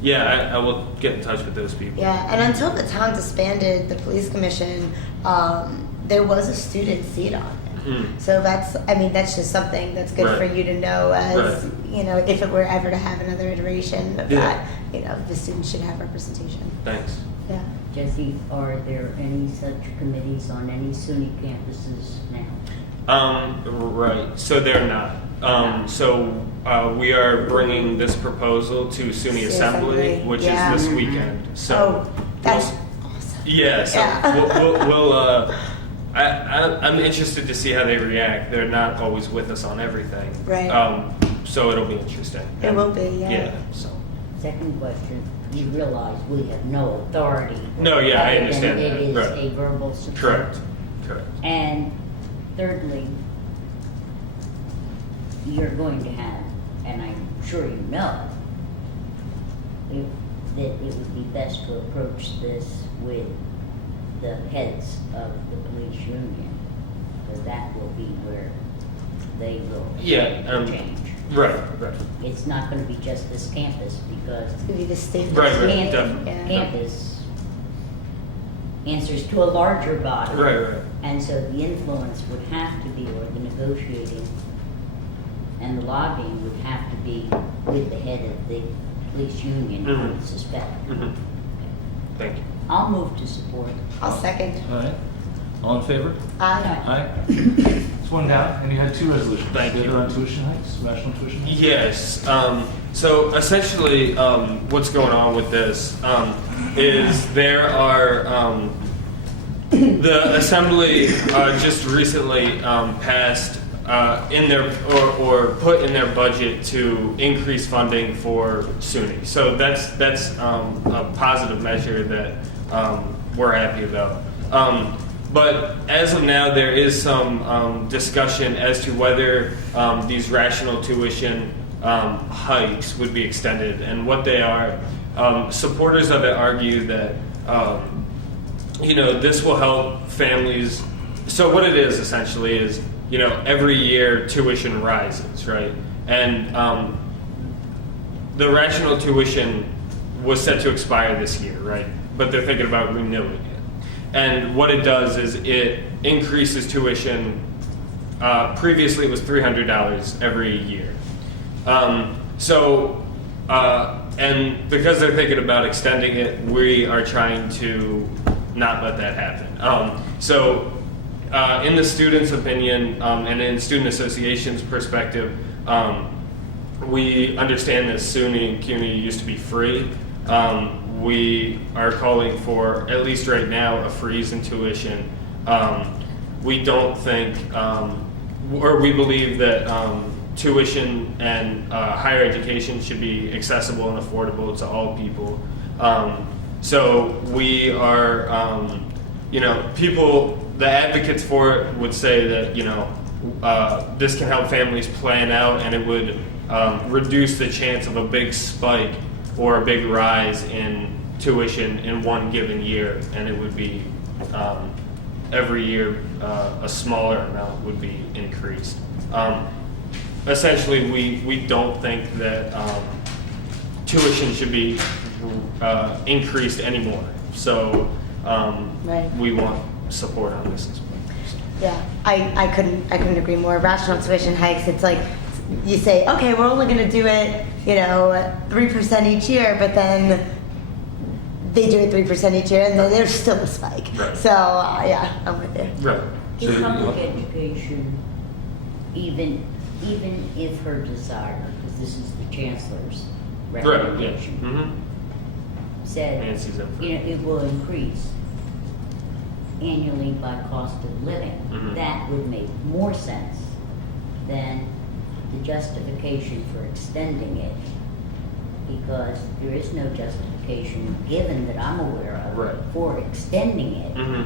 Yeah, I will get in touch with those people. Yeah, and until the town disbanded the police commission, there was a student seat on it. Mhm. So that's just something that's good for Right. you to know as, Right. If it were ever to have another iteration of Yeah. that, the students should have representation. Thanks. Yeah. Jesse, are there any such committees on any SUNY campuses now? Right. So they're not. We are bringing this proposal to SUNY Assembly, which yeah. is this weekend. So that's we'll- awesome. Yeah, so Yeah. we'll I'm interested to see how they react. They're not always with us on everything. Right. So it'll be interesting. It will be, yeah. Yeah, so. Second question, you realize we have no authority. No, yeah, I other than understand that, It is right. a verbal support. Correct. And thirdly, you're going to have, and I'm sure you know, that it would be best to approach this with the heads of the police union, because that will be where they will change. Right. It's not gonna be just this campus, because It's going to be the state. Right, Camp- definitely. campus answers to a larger body. Right. And so the influence would have to be, or the negotiating and the lobbying would have to be with the head of the police union, I would suspect. Mhm. Thank you. I'll move to support. I'll second. All right. All in favor? Aye. Aye. It's one down, and you had two resolutions. Thank The you. other on tuition hikes, rational tuition hikes? Yes. So essentially, what's going on with this is there are the assembly just recently passed in their or put in their budget to increase funding for SUNY. So that's a positive measure that we're happy about. But as of now, there is some discussion as to whether these rational tuition hikes would be extended, and what they are. Supporters of it argue that this will help families. So what it is essentially is every year tuition rises, right? And the rational tuition was set to expire this year, right? But they're thinking about renewing it. And what it does is it increases tuition. Previously, it was $300 every year. And because they're thinking about extending it, we are trying to not let that happen. In the students' opinion and in student association's perspective, we understand that SUNY and CUNY used to be free. We are calling for, at least right now, a freeze in tuition. We don't think, or we believe that tuition and higher education should be accessible and affordable to all people. So we are, people, the advocates for it would say that, this can help families plan out, and it would reduce the chance of a big spike or a big rise in tuition in one given year, and it would be every year a smaller amount would be increased. Essentially, we don't think that tuition should be increased anymore. So Right. we want support on this as well. Yeah, I couldn't agree more. Rational tuition hikes, it's like you say, okay, we're only going to do it, 3% each year, but then they do it 3% each year, and then there's still a spike. Right. So yeah, I'm with you. Right. In public education, even if her desire, because this is the chancellor's Right. Yeah. recommendation, Mm-hmm. said, Nancy's up for it. it will increase annually by cost of living. Mhm. That would make more sense than the justification for extending it, because there is no justification, given that I'm aware of, Right. for extending it Mm-hmm.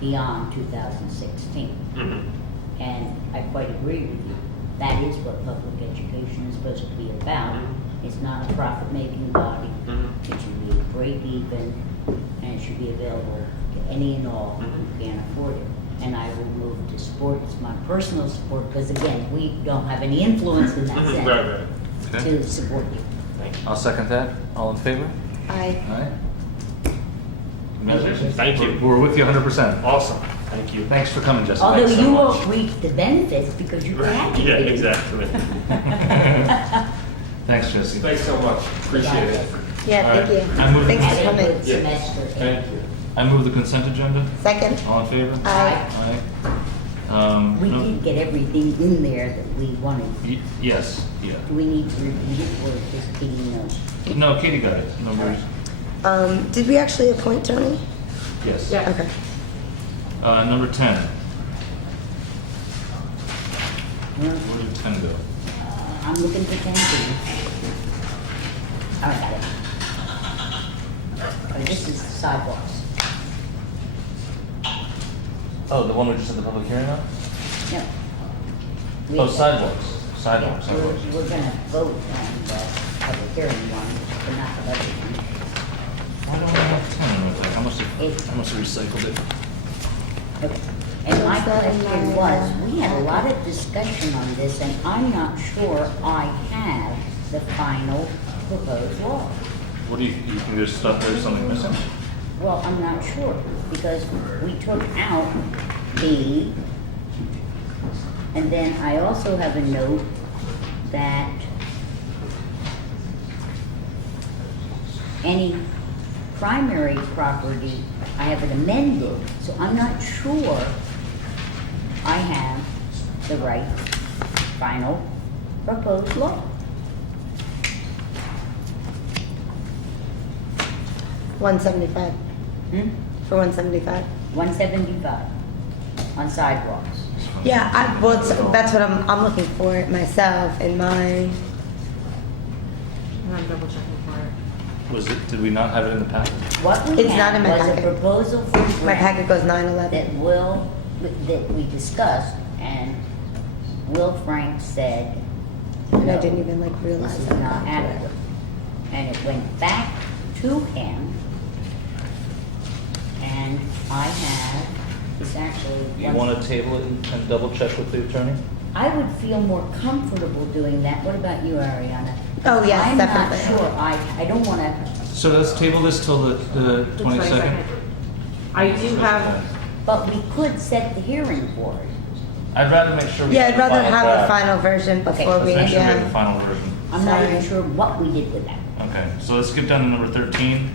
beyond 2016. Mm-hmm. And I quite agree with you. That is what public education is supposed to be about. Mhm. It's not a profit-making body. Mhm. It should be break even, and it should be available to any and all who Mhm. can't afford it. and I will move to support, it's my personal support, because again, we don't have any influence in that Right, sense, right. Okay. to support you. Thank you. I'll second that. All in favor? I All right. Congratulations. Thank you. We're with you 100%. Awesome. Thank you. Thanks for coming, Jessica. Although so you much. won't reap the benefits because you had to. Yeah, exactly. Thanks, Jesse. Thanks so much. Appreciate it. yeah, All thank right. you. I move- Thanks Have for a coming. good semester. Thank you. I move the consent agenda. Second. All in favor? Aye. Aye. We No- did get everything in there that we wanted. Yes, yeah. Do we need to repeat it or just Katie knows? No, Katie got it. No worries. Did we actually appoint Tony? Yes. Yeah. Okay. Number 10. No. Where did 10 go? I'm looking for 10 too. All right, got it. Oh, this is sidewalks. Oh, the one we just had the public hearing on? No. Oh, sidewalks. Sidewalks. Yeah, sidewalks. we're gonna vote on the public hearing one, but not the budget one. Why don't I have 10 with that? I must have recycled it. Okay. And my question was, we had a lot of discussion on this, and I'm not sure I have the final proposed law. What do you think there's stuff, there's something missing? Well, I'm not sure, because we took out B, and then I also have a note that any primary property, I have it amended, so I'm not sure I have the right final proposed law. 175. For 175. 175 on sidewalks. Yeah, that's what I'm looking for myself in my. I'm double checking for it. Was it, did we not have it in the packet? What we It's not had in my was a packet. proposal for My grant packet goes 9/11. that we discussed, and Will Frank said, And I no, didn't even realize this is that. not adequate. And it went back to him, and I have, it's actually. You want to table it and double check with the attorney? I would feel more comfortable doing that. What about you, Ariana? Oh, yes, I'm definitely. not sure, I don't wanna, So let's table this till the 22nd? I do have, but we could set the hearing for it. I'd rather make sure we Yeah, have I'd rather the final have a draft. final version Okay. before Let's we. make sure we have the Yeah. final version. I'm not even Sorry. sure what we did with that. Okay, so let's get down to number 13.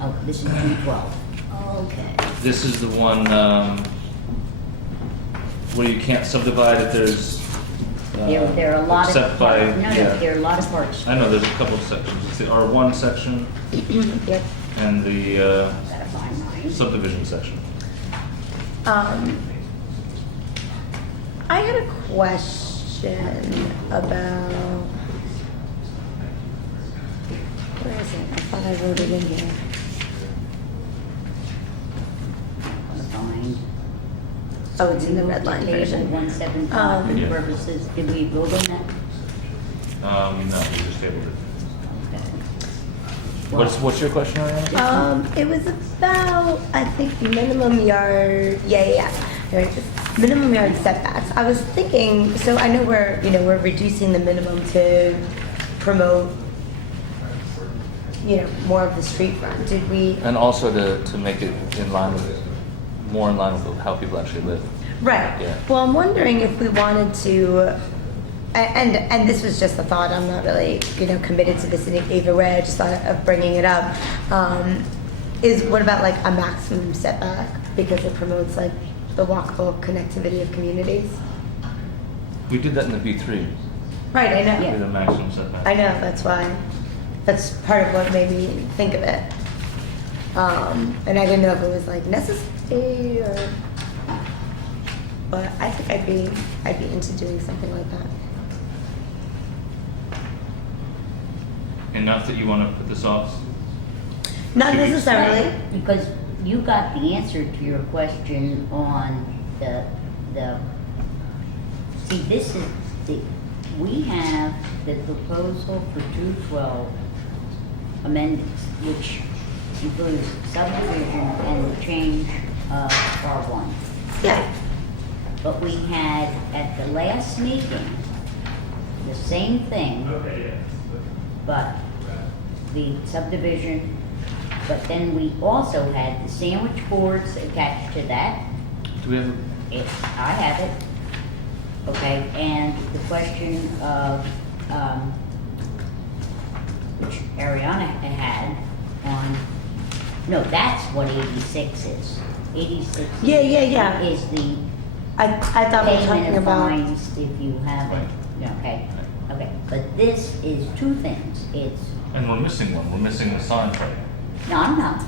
Oh, this is June 12th. Okay. This is the one where you can't subdivide if there's. There are a lot of, Except by, no, yeah. there are a lot of parts. I know, there's a couple of sections. It's the R1 section Yep. and the Gotta find mine. subdivision section. I had a question about. Where is it? I thought I wrote it in here. Gotta find. Oh, it's in the We red moved line to table version. 175 Yeah. purposes. Did we vote on that? No, we just tabled it. Okay. What's your question, Ariana? It was about, I think, minimum yard, yeah. Right, minimum yard setbacks. I was thinking, so I know we're reducing the minimum to promote, more of the street front. Did we? And also to make it in line with, more in line with how people actually live. Right. Yeah. Well, I'm wondering if we wanted to, and this was just a thought. I'm not really, committed to this in either way. I just thought of bringing it up. Is what about a maximum setback because it promotes the walkable connectivity of communities? We did that in the B3, Right. I know. with a maximum setback. I know. That's why. That's part of what made me think of it. And I didn't know if it was necessary or. But I think I'd be into doing something like that. Enough that you want to put this off? Not Should we- necessarily. Because you got the answer to your question on the, see, this is, we have the proposal for 212 amendments, which includes subdivision and the change R1. Yeah. But we had at the last meeting, the same thing, but the subdivision, but then we also had the sandwich boards attached to that. Do we have, I have it. Okay, and the question of, which Ariana had on, no, that's what 86 is. 86 Yeah. is the I thought we were payment talking of about. fines if you haven't, okay, okay. But this is two things. It's, and we're missing one, we're missing the sign plate. no, I'm not.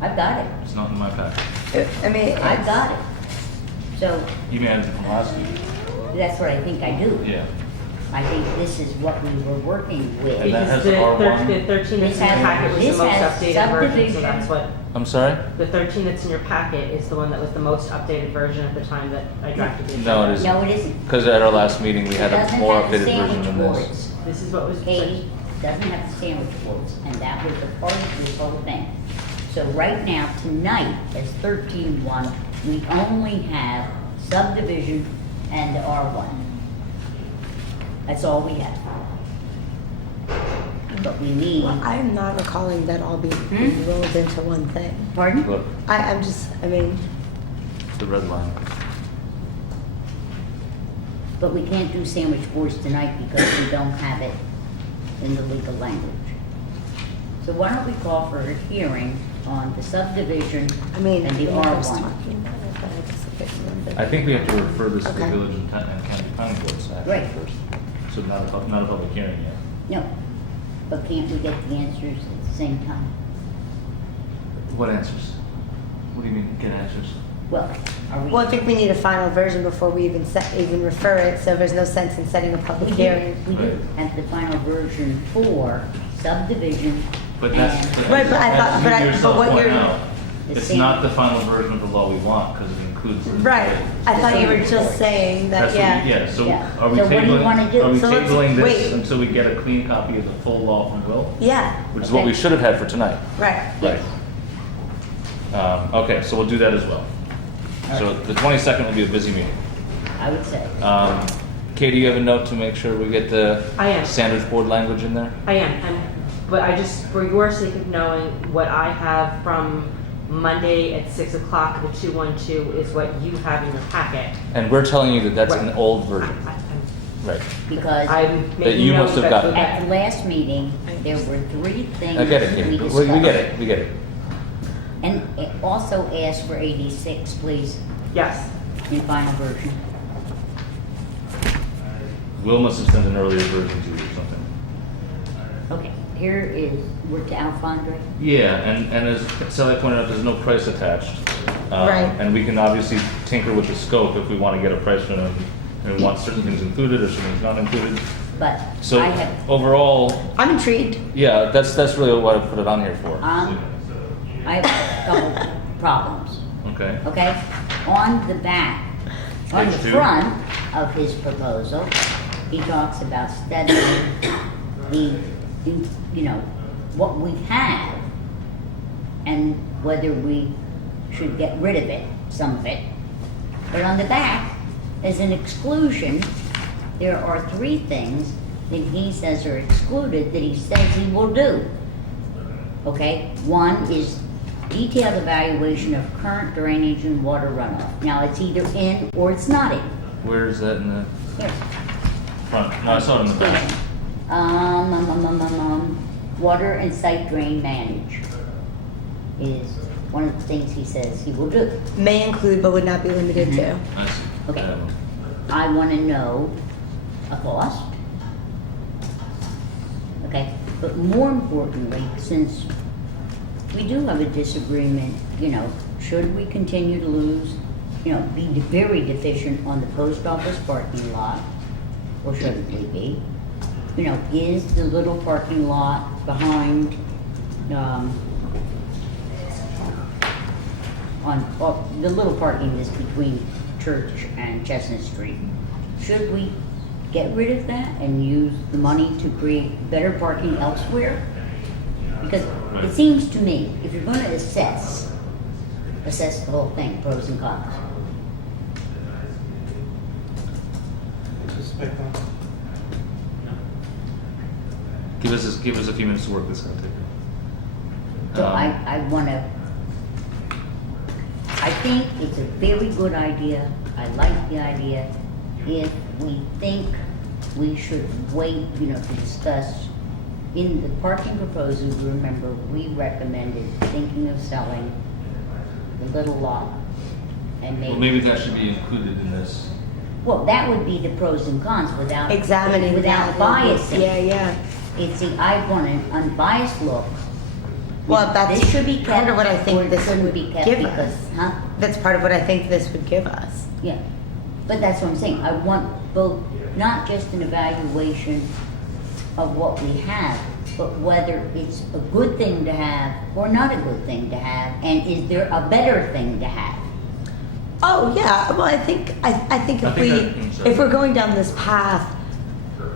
I've got it. It's not in my packet. I mean, I've got it. So You may have it from last week. that's what I think I do. Yeah. I think this is what we were working with. And that has Because the the R1. the 13 that's in your This has- packet was the this most has updated version, so subdivision. that's what, I'm sorry? the 13 that's in your packet is the one that was the most updated version at the time that I drafted the No, agenda. it isn't. No, it isn't. Because at our last meeting, we It had a doesn't more have the updated version sandwich than this. boards. This is what was. Katie, doesn't have the sandwich boards, and that was a part of this whole thing. So right now, tonight, as 13-1, we only have subdivision and R1. That's all we have. But we need, well, I'm not recalling that all being rolled into one thing. pardon? Look, I'm just, I mean, the red line. But we can't do sandwich boards tonight because we don't have it in the legal language. So why don't we call for a hearing on the subdivision I mean, and the when I was R1? talking about it, but I just couldn't remember. I think we have to refer this to the Okay. village and county planning boards actually Right. first. So not a public hearing yet. No, but can't we get the answers at the same time? What answers? What do you mean, get answers? Well, are we? Well, I think we need a final version before we even even refer it, so there's no sense in setting a public hearing. We do, at the final version for subdivision But that's, and, Right, but I thought- as but you I- but yourself what point you're- out, The it's same- not the final version of the law we want, because it includes. the Right, mistakes. I thought you were That's just saying that, That's what yeah. we, yeah, so Yeah. are we So what do you tabling, wanna do? are we So let's tabling this wait. until we get a clean copy of the full law from Will? Yeah. Which is what Okay. we should have had for tonight. Right. Right. Okay, so we'll do that as well. So the 22nd will be a busy meeting. I would say. Katie, you have a note to make sure we get the I am. sandwich board language in there? I am, but I just, for your sake of knowing, what I have from Monday at 6 o'clock, the 212 is what you have in your packet. And we're telling you that that's an Right. old version. I- Right. Because I'm That making you note must have that- gotten. at the last meeting, there were 3 things I get it, we Katie. discussed. We get it, we get it. And it also ask for 86, please, Yes, in final version. Will must have sent an earlier version to you or something. Okay, here is, we're to Alfondre. Yeah, and as Sally pointed out, there's no price attached. Right. And we can obviously tinker with the scope if we want to get a price from them, and we want certain things included or certain things not included. But So I have, overall, I'm intrigued. yeah, that's really what I put it on here for. I have a couple problems, Okay. okay? On the back, on the Page 2. front of his proposal, he talks about studying the, you know, what we have and whether we should get rid of it, some of it. But on the back, as an exclusion, there are 3 things that he says are excluded that he says he will do. Okay, one is detailed evaluation of current drainage and water runoff. Now, it's either in or it's not in. Where is that in the Here. front? No, I saw it in the back. Water and site drain manage is one of the things he says he will do. May include but would not be limited to. I see. Okay. That one. I wanna know a cost. Okay, but more importantly, since we do have a disagreement, you know, should we continue to lose, you know, be very deficient on the post office parking lot? Or shouldn't we be? You know, is the little parking lot behind, the little parking is between Church and Chestnut Street. Should we get rid of that and use the money to create better parking elsewhere? Because it seems to me, if you're gonna assess assess the whole thing, pros and cons. Anticipate that? Give us a few minutes to work this out. So I wanna, I think it's a very good idea, I like the idea. If we think we should wait, to discuss, in the parking proposal, remember, we recommended thinking of selling the little lot and Well, maybe that should be included in this. Well, that would be the pros and cons without. Examining Without that. biasing. Yeah. It's the, I want an unbiased look. Well, that's This should be kept. part of what I think or it this couldn't would be kept give because, us. That's part of what I think this would give us. Yeah, but that's what I'm saying, I want both, not just an evaluation of what we have, but whether it's a good thing to have or not a good thing to have, and is there a better thing to have? Oh yeah. Well, I think sorry. if we're going down this path,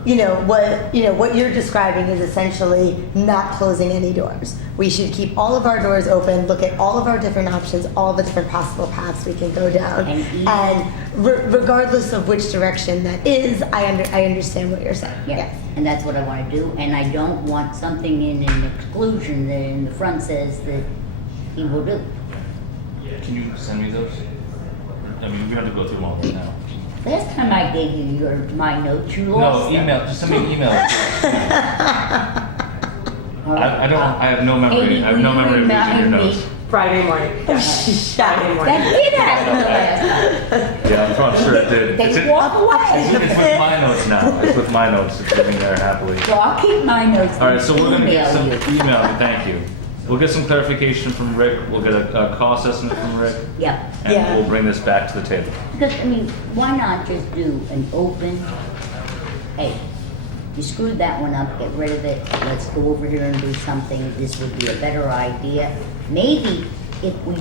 what you're describing is essentially not closing any doors. We should keep all of our doors open, look at all of our different options, all the different possible paths we can go down, and regardless of which direction that is, I understand what you're saying. Yeah, and that's what I wanna do, and I don't want something in an exclusion that in the front says that he will do. Can you send me those? I mean, we don't have to go through them all right now. Last time I gave you my notes, you lost No, them. email. Just send me an email. All right. I have no memory. Katie, I have no will you memory of using your remind me? notes. Friday morning. Friday morning. That did happen the last time. Yeah, I'm sure it did. They walk It's away. with my notes now. It's with my notes. It's sitting there happily. So I'll keep my notes All right, so we're gonna get some and email you. email. Thank you. We'll get some clarification from Rick. We'll get a cost estimate from Rick, Yeah, and Yeah. we'll bring this back to the table. because, why not just do an open, hey, you screwed that one up, get rid of it, let's go over here and do something, this would be a better idea. Maybe if we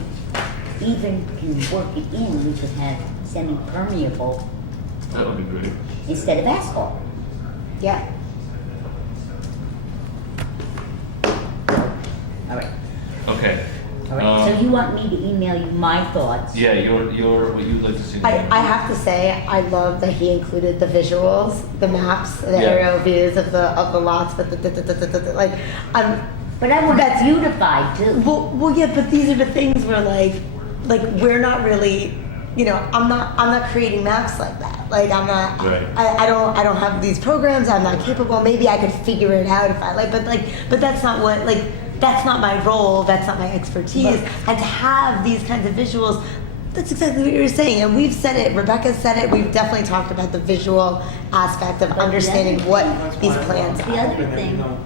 even can work it in, we could have semi-permeable That would be great. instead of asphalt. Yeah. All right, Okay. all right, so you want me to email you my thoughts? Yeah, your what you'd like to see. I have to say, I love that he included the visuals, the maps, the Yeah. aerial views of the lots, but like, But I want That's- it beautified too. well, yeah, but these are the things where like we're not really, I'm not creating maps like that. Like I'm not, Right. I don't have these programs. I'm not capable. Maybe I could figure it out if I but that's not what that's not my role. That's not my expertise. And to have these kinds of visuals. That's exactly what you were saying, and we've said it. Rebecca said it. We've definitely talked about the visual aspect of understanding what That's these why I'm plans The are. other hoping that thing- you don't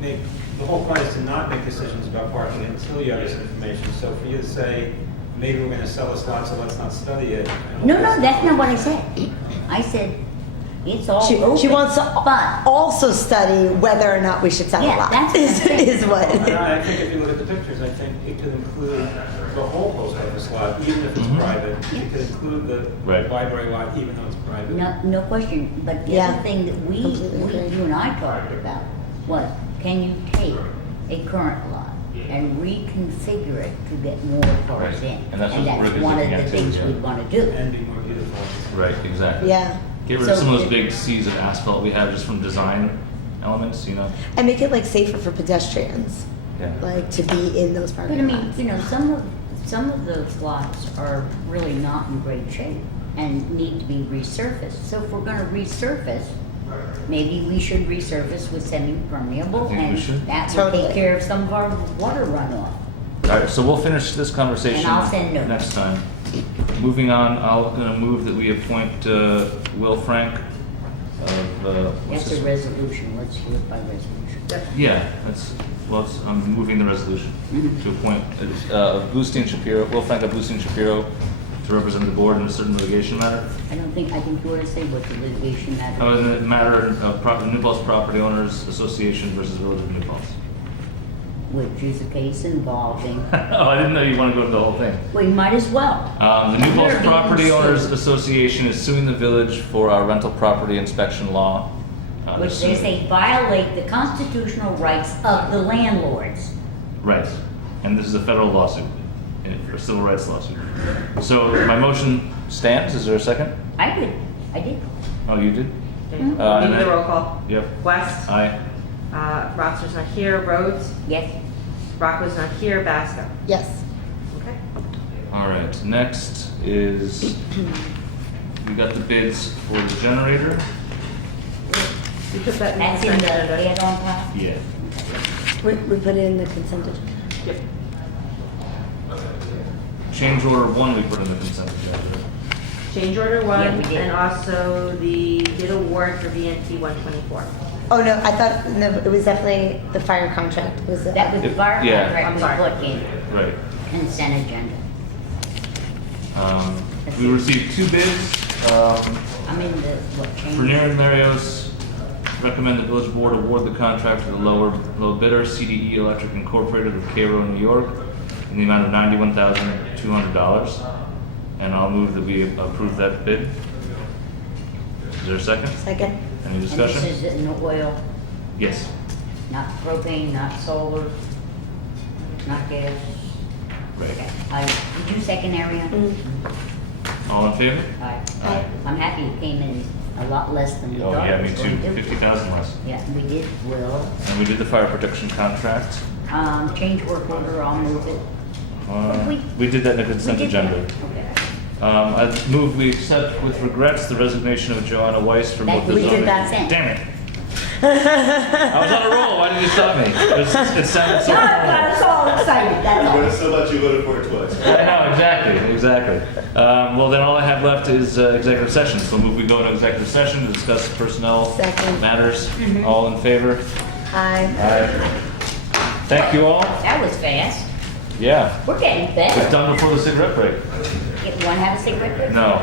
make, the whole point is to not make decisions about parking until you have this information. So for you to say, maybe we're gonna sell this lot, so let's not study it. No, that's not what I said. I said, it's all open. She wants to but also study whether or not we should sell a Yeah, lot. that's what I'm saying. Is what. And I think if you look at the pictures, I think it could include the whole post office lot, even if it's Mhm. private. It could include the Right. library lot, even though it's private. no question. But the Yeah, other thing that completely agree. you and I talked about was, can you take a current lot and reconfigure it to get more cars Right. in? And that's what Rick is one of looking the at too, things yeah. we'd want to do. And be more beautiful. Right. Exactly. Yeah. Get rid of So some of those it- big seas of asphalt we have just from design elements. And make it safer for pedestrians, Yeah. to be in those But parking lots. some of those lots are really not in great shape and need to be resurfaced. So if we're gonna resurface, maybe we should resurface with semi-permeable, I think we and should. that will Totally. take care of some of our water runoff. All right, so we'll finish this conversation And I'll send notes. next time. Moving on, I'm going to move that we appoint Will Frank of, what's That's a this? resolution, let's do it by resolution. Yeah, I'm moving the resolution to appoint Will Frank of Boosting Shapiro to represent the board in a certain litigation matter. I think you ought to say what the litigation matter In is. the matter of New Paltz Property Owners Association versus Village of New Paltz. Which is a case involving, Oh, I didn't know you want to go to the whole thing. well, you might as well. The New Paltz We're being Property Owners sued. Association is suing the village for our rental property inspection law. Which they say violate the constitutional rights of the landlords. Right, and this is a federal lawsuit. for a civil rights lawsuit. So my motion stands. Is there a second? I did. Oh, you did? Okay. and Need then- the roll call. Yep. West. Aye. Roxor's not here. Rhodes. Yes. Rocco's not here. Basco. Yes. Okay. All right. Next is we got the bids for the generator. We put that in That's the in the consent agenda. head on top? Yeah. We put it in the consent agenda. Yep. Change order 1 we put in the consent agenda. Change order Yeah, we 1 did. and also the bid award for VNT 124. Oh no, I thought no, it was definitely the fire contract. Was it? That was the fire Yeah. contract I'm we sorry. put in Right. consent agenda. We received 2 bids. I'm in the, what, change? Vernier and Larios recommend the village board award the contract to the low bidder, CDE Electric Incorporated of Cairo, New York, in the amount of $91,200. And I'll move that we approve that bid. Is there a second? Second. Any And discussion? this is in oil, Yes. not propane, not solar, not gas. Right. Did you second, Ariana? All in favor? Aye. Aye. I'm happy it came in a lot less than we Oh, thought yeah, it me was too. going to. 50,000 less. Yeah, we did, Will. And we did the fire protection contract. Change work order, I'll move it. We did that in the consent We did agenda. that. Okay. I move we accept with regrets the resignation of Joanna Weiss from That both the we did zoning. that then. Damn it! I was on a roll. Why did you stop me? It sounded so. No, I got us all excited, that's all. But so much you voted for it twice. I know, exactly. Well, then all I have left is executive session. So move we go into executive session to discuss personnel Second. matters. All in favor? Aye. Aye. Thank you all. That was fast. Yeah. We're getting It's better. done before the cigarette break. You want to have a cigarette? No.